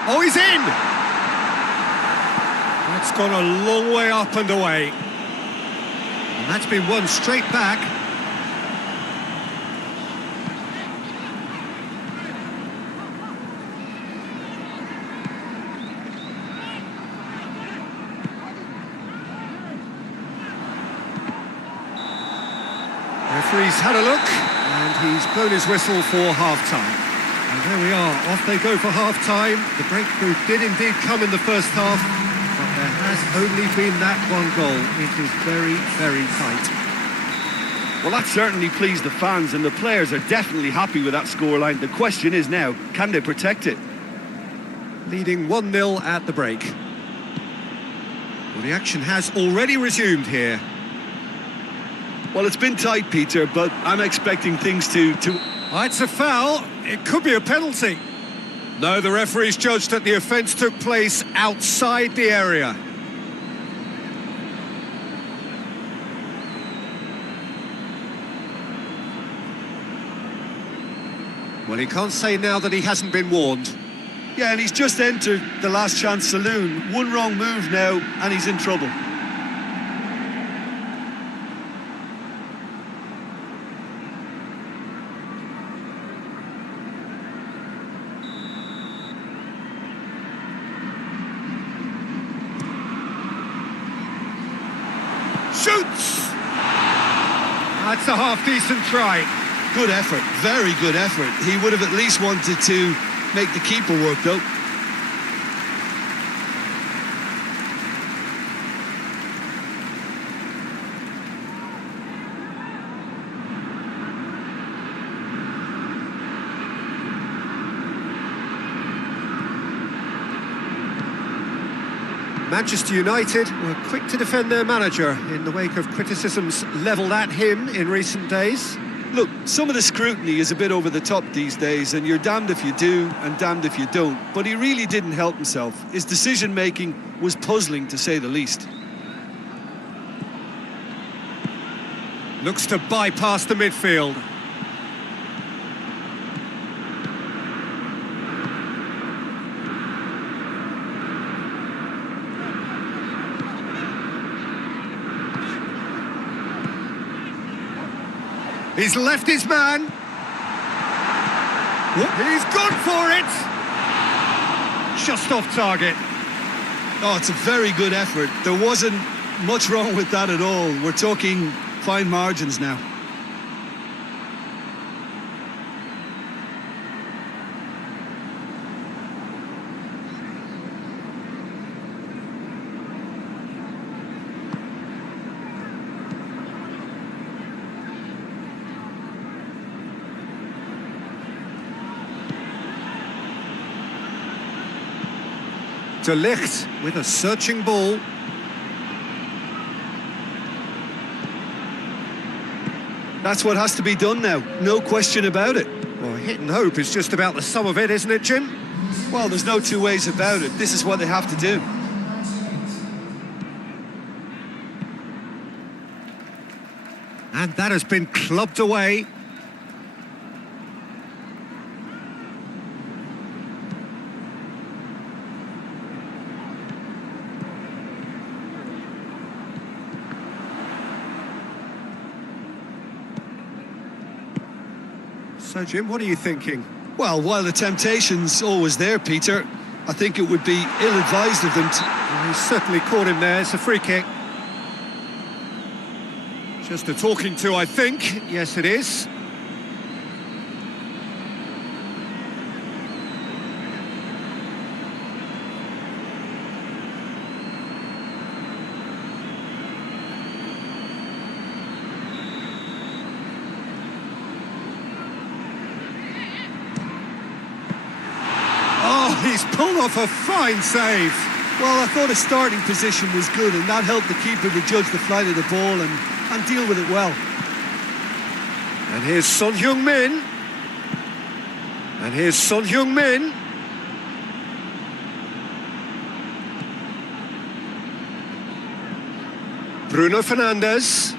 Oh, he's in! That's gone a long way up and away. And that's been won straight back. Referee's had a look, and he's blown his whistle for half-time. And there we are, off they go for half-time. The breakthrough did indeed come in the first half, but there has only been that one goal. It is very, very tight. Well, that certainly pleased the fans, and the players are definitely happy with that scoreline. The question is now, can they protect it? Leading 1-0 at the break. Well, the action has already resumed here. Well, it's been tight, Peter, but I'm expecting things to... Oh, it's a foul. It could be a penalty. No, the referee's judged that the offence took place outside the area. Well, he can't say now that he hasn't been warned. Yeah, and he's just entered the last chance saloon. One wrong move now, and he's in trouble. Shoots! That's a half-decent try. Good effort, very good effort. He would have at least wanted to make the keeper work, though. Manchester United were quick to defend their manager in the wake of criticisms levelled at him in recent days. Look, some of the scrutiny is a bit over the top these days, and you're damned if you do and damned if you don't. But he really didn't help himself. His decision-making was puzzling, to say the least. Looks to bypass the midfield. He's left his man. He's gone for it. Just off target. Oh, it's a very good effort. There wasn't much wrong with that at all. We're talking fine margins now. De Ligt with a searching ball. That's what has to be done now, no question about it. Well, hit and hope is just about the sum of it, isn't it, Jim? Well, there's no two ways about it. This is what they have to do. And that has been clubbed away. So, Jim, what are you thinking? Well, while the temptation's always there, Peter, I think it would be ill-advised of them to... Well, he's certainly caught him there. It's a free kick. Just a talking to, I think. Yes, it is. Oh, he's pulled off a fine save. Well, I thought his starting position was good, and that helped the keeper to judge the flight of the ball and deal with it well. And here's Son Heung-min. And here's Son Heung-min. Bruno Fernandes.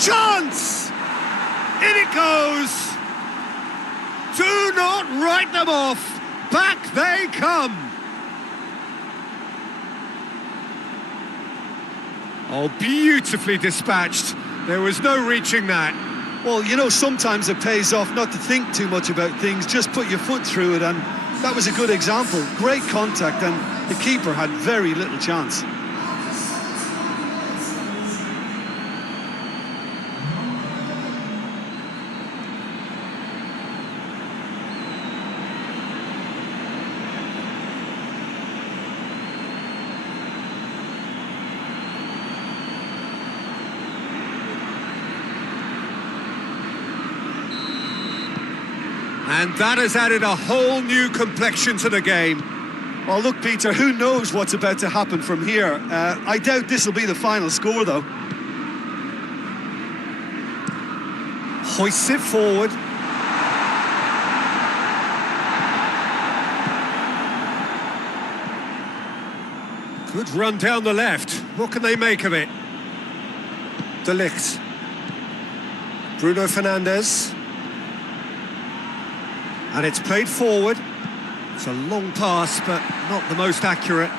Chance! In it goes! Do not write them off. Back they come. Oh, beautifully dispatched. There was no reaching that. Well, you know, sometimes it pays off not to think too much about things, just put your foot through it, and that was a good example. Great contact, and the keeper had very little chance. And that has added a whole new complexion to the game. Well, look, Peter, who knows what's about to happen from here? I doubt this will be the final score, though. Hoists it forward. Good run down the left. What can they make of it? De Ligt. Bruno Fernandes. And it's played forward. It's a long pass, but not the most accurate.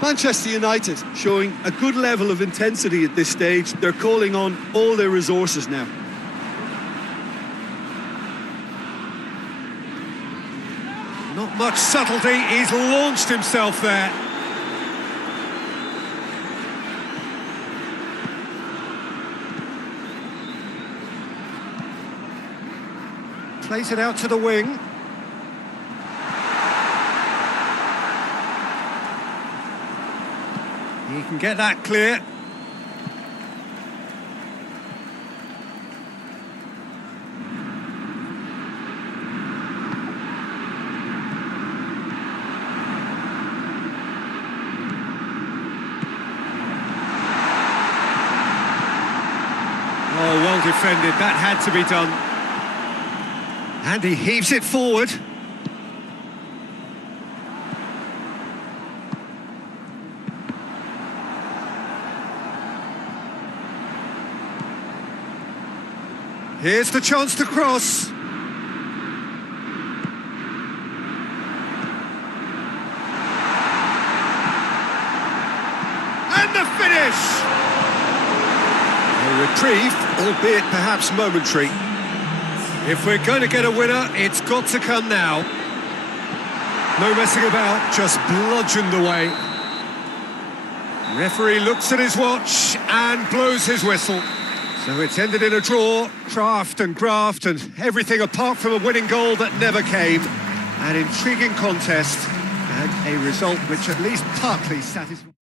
Manchester United showing a good level of intensity at this stage. They're calling on all their resources now. Not much subtlety. He's launched himself there. Plays it out to the wing. He can get that clear. Oh, well defended. That had to be done. And he heaves it forward. Here's the chance to cross. And the finish! A reprieve, albeit perhaps momentary. If we're going to get a winner, it's got to come now. No messing about, just bludgeoned away. Referee looks at his watch and blows his whistle. So it's ended in a draw, craft and graft and everything apart from a winning goal that never came. An intriguing contest and a result which at least partly satisfies.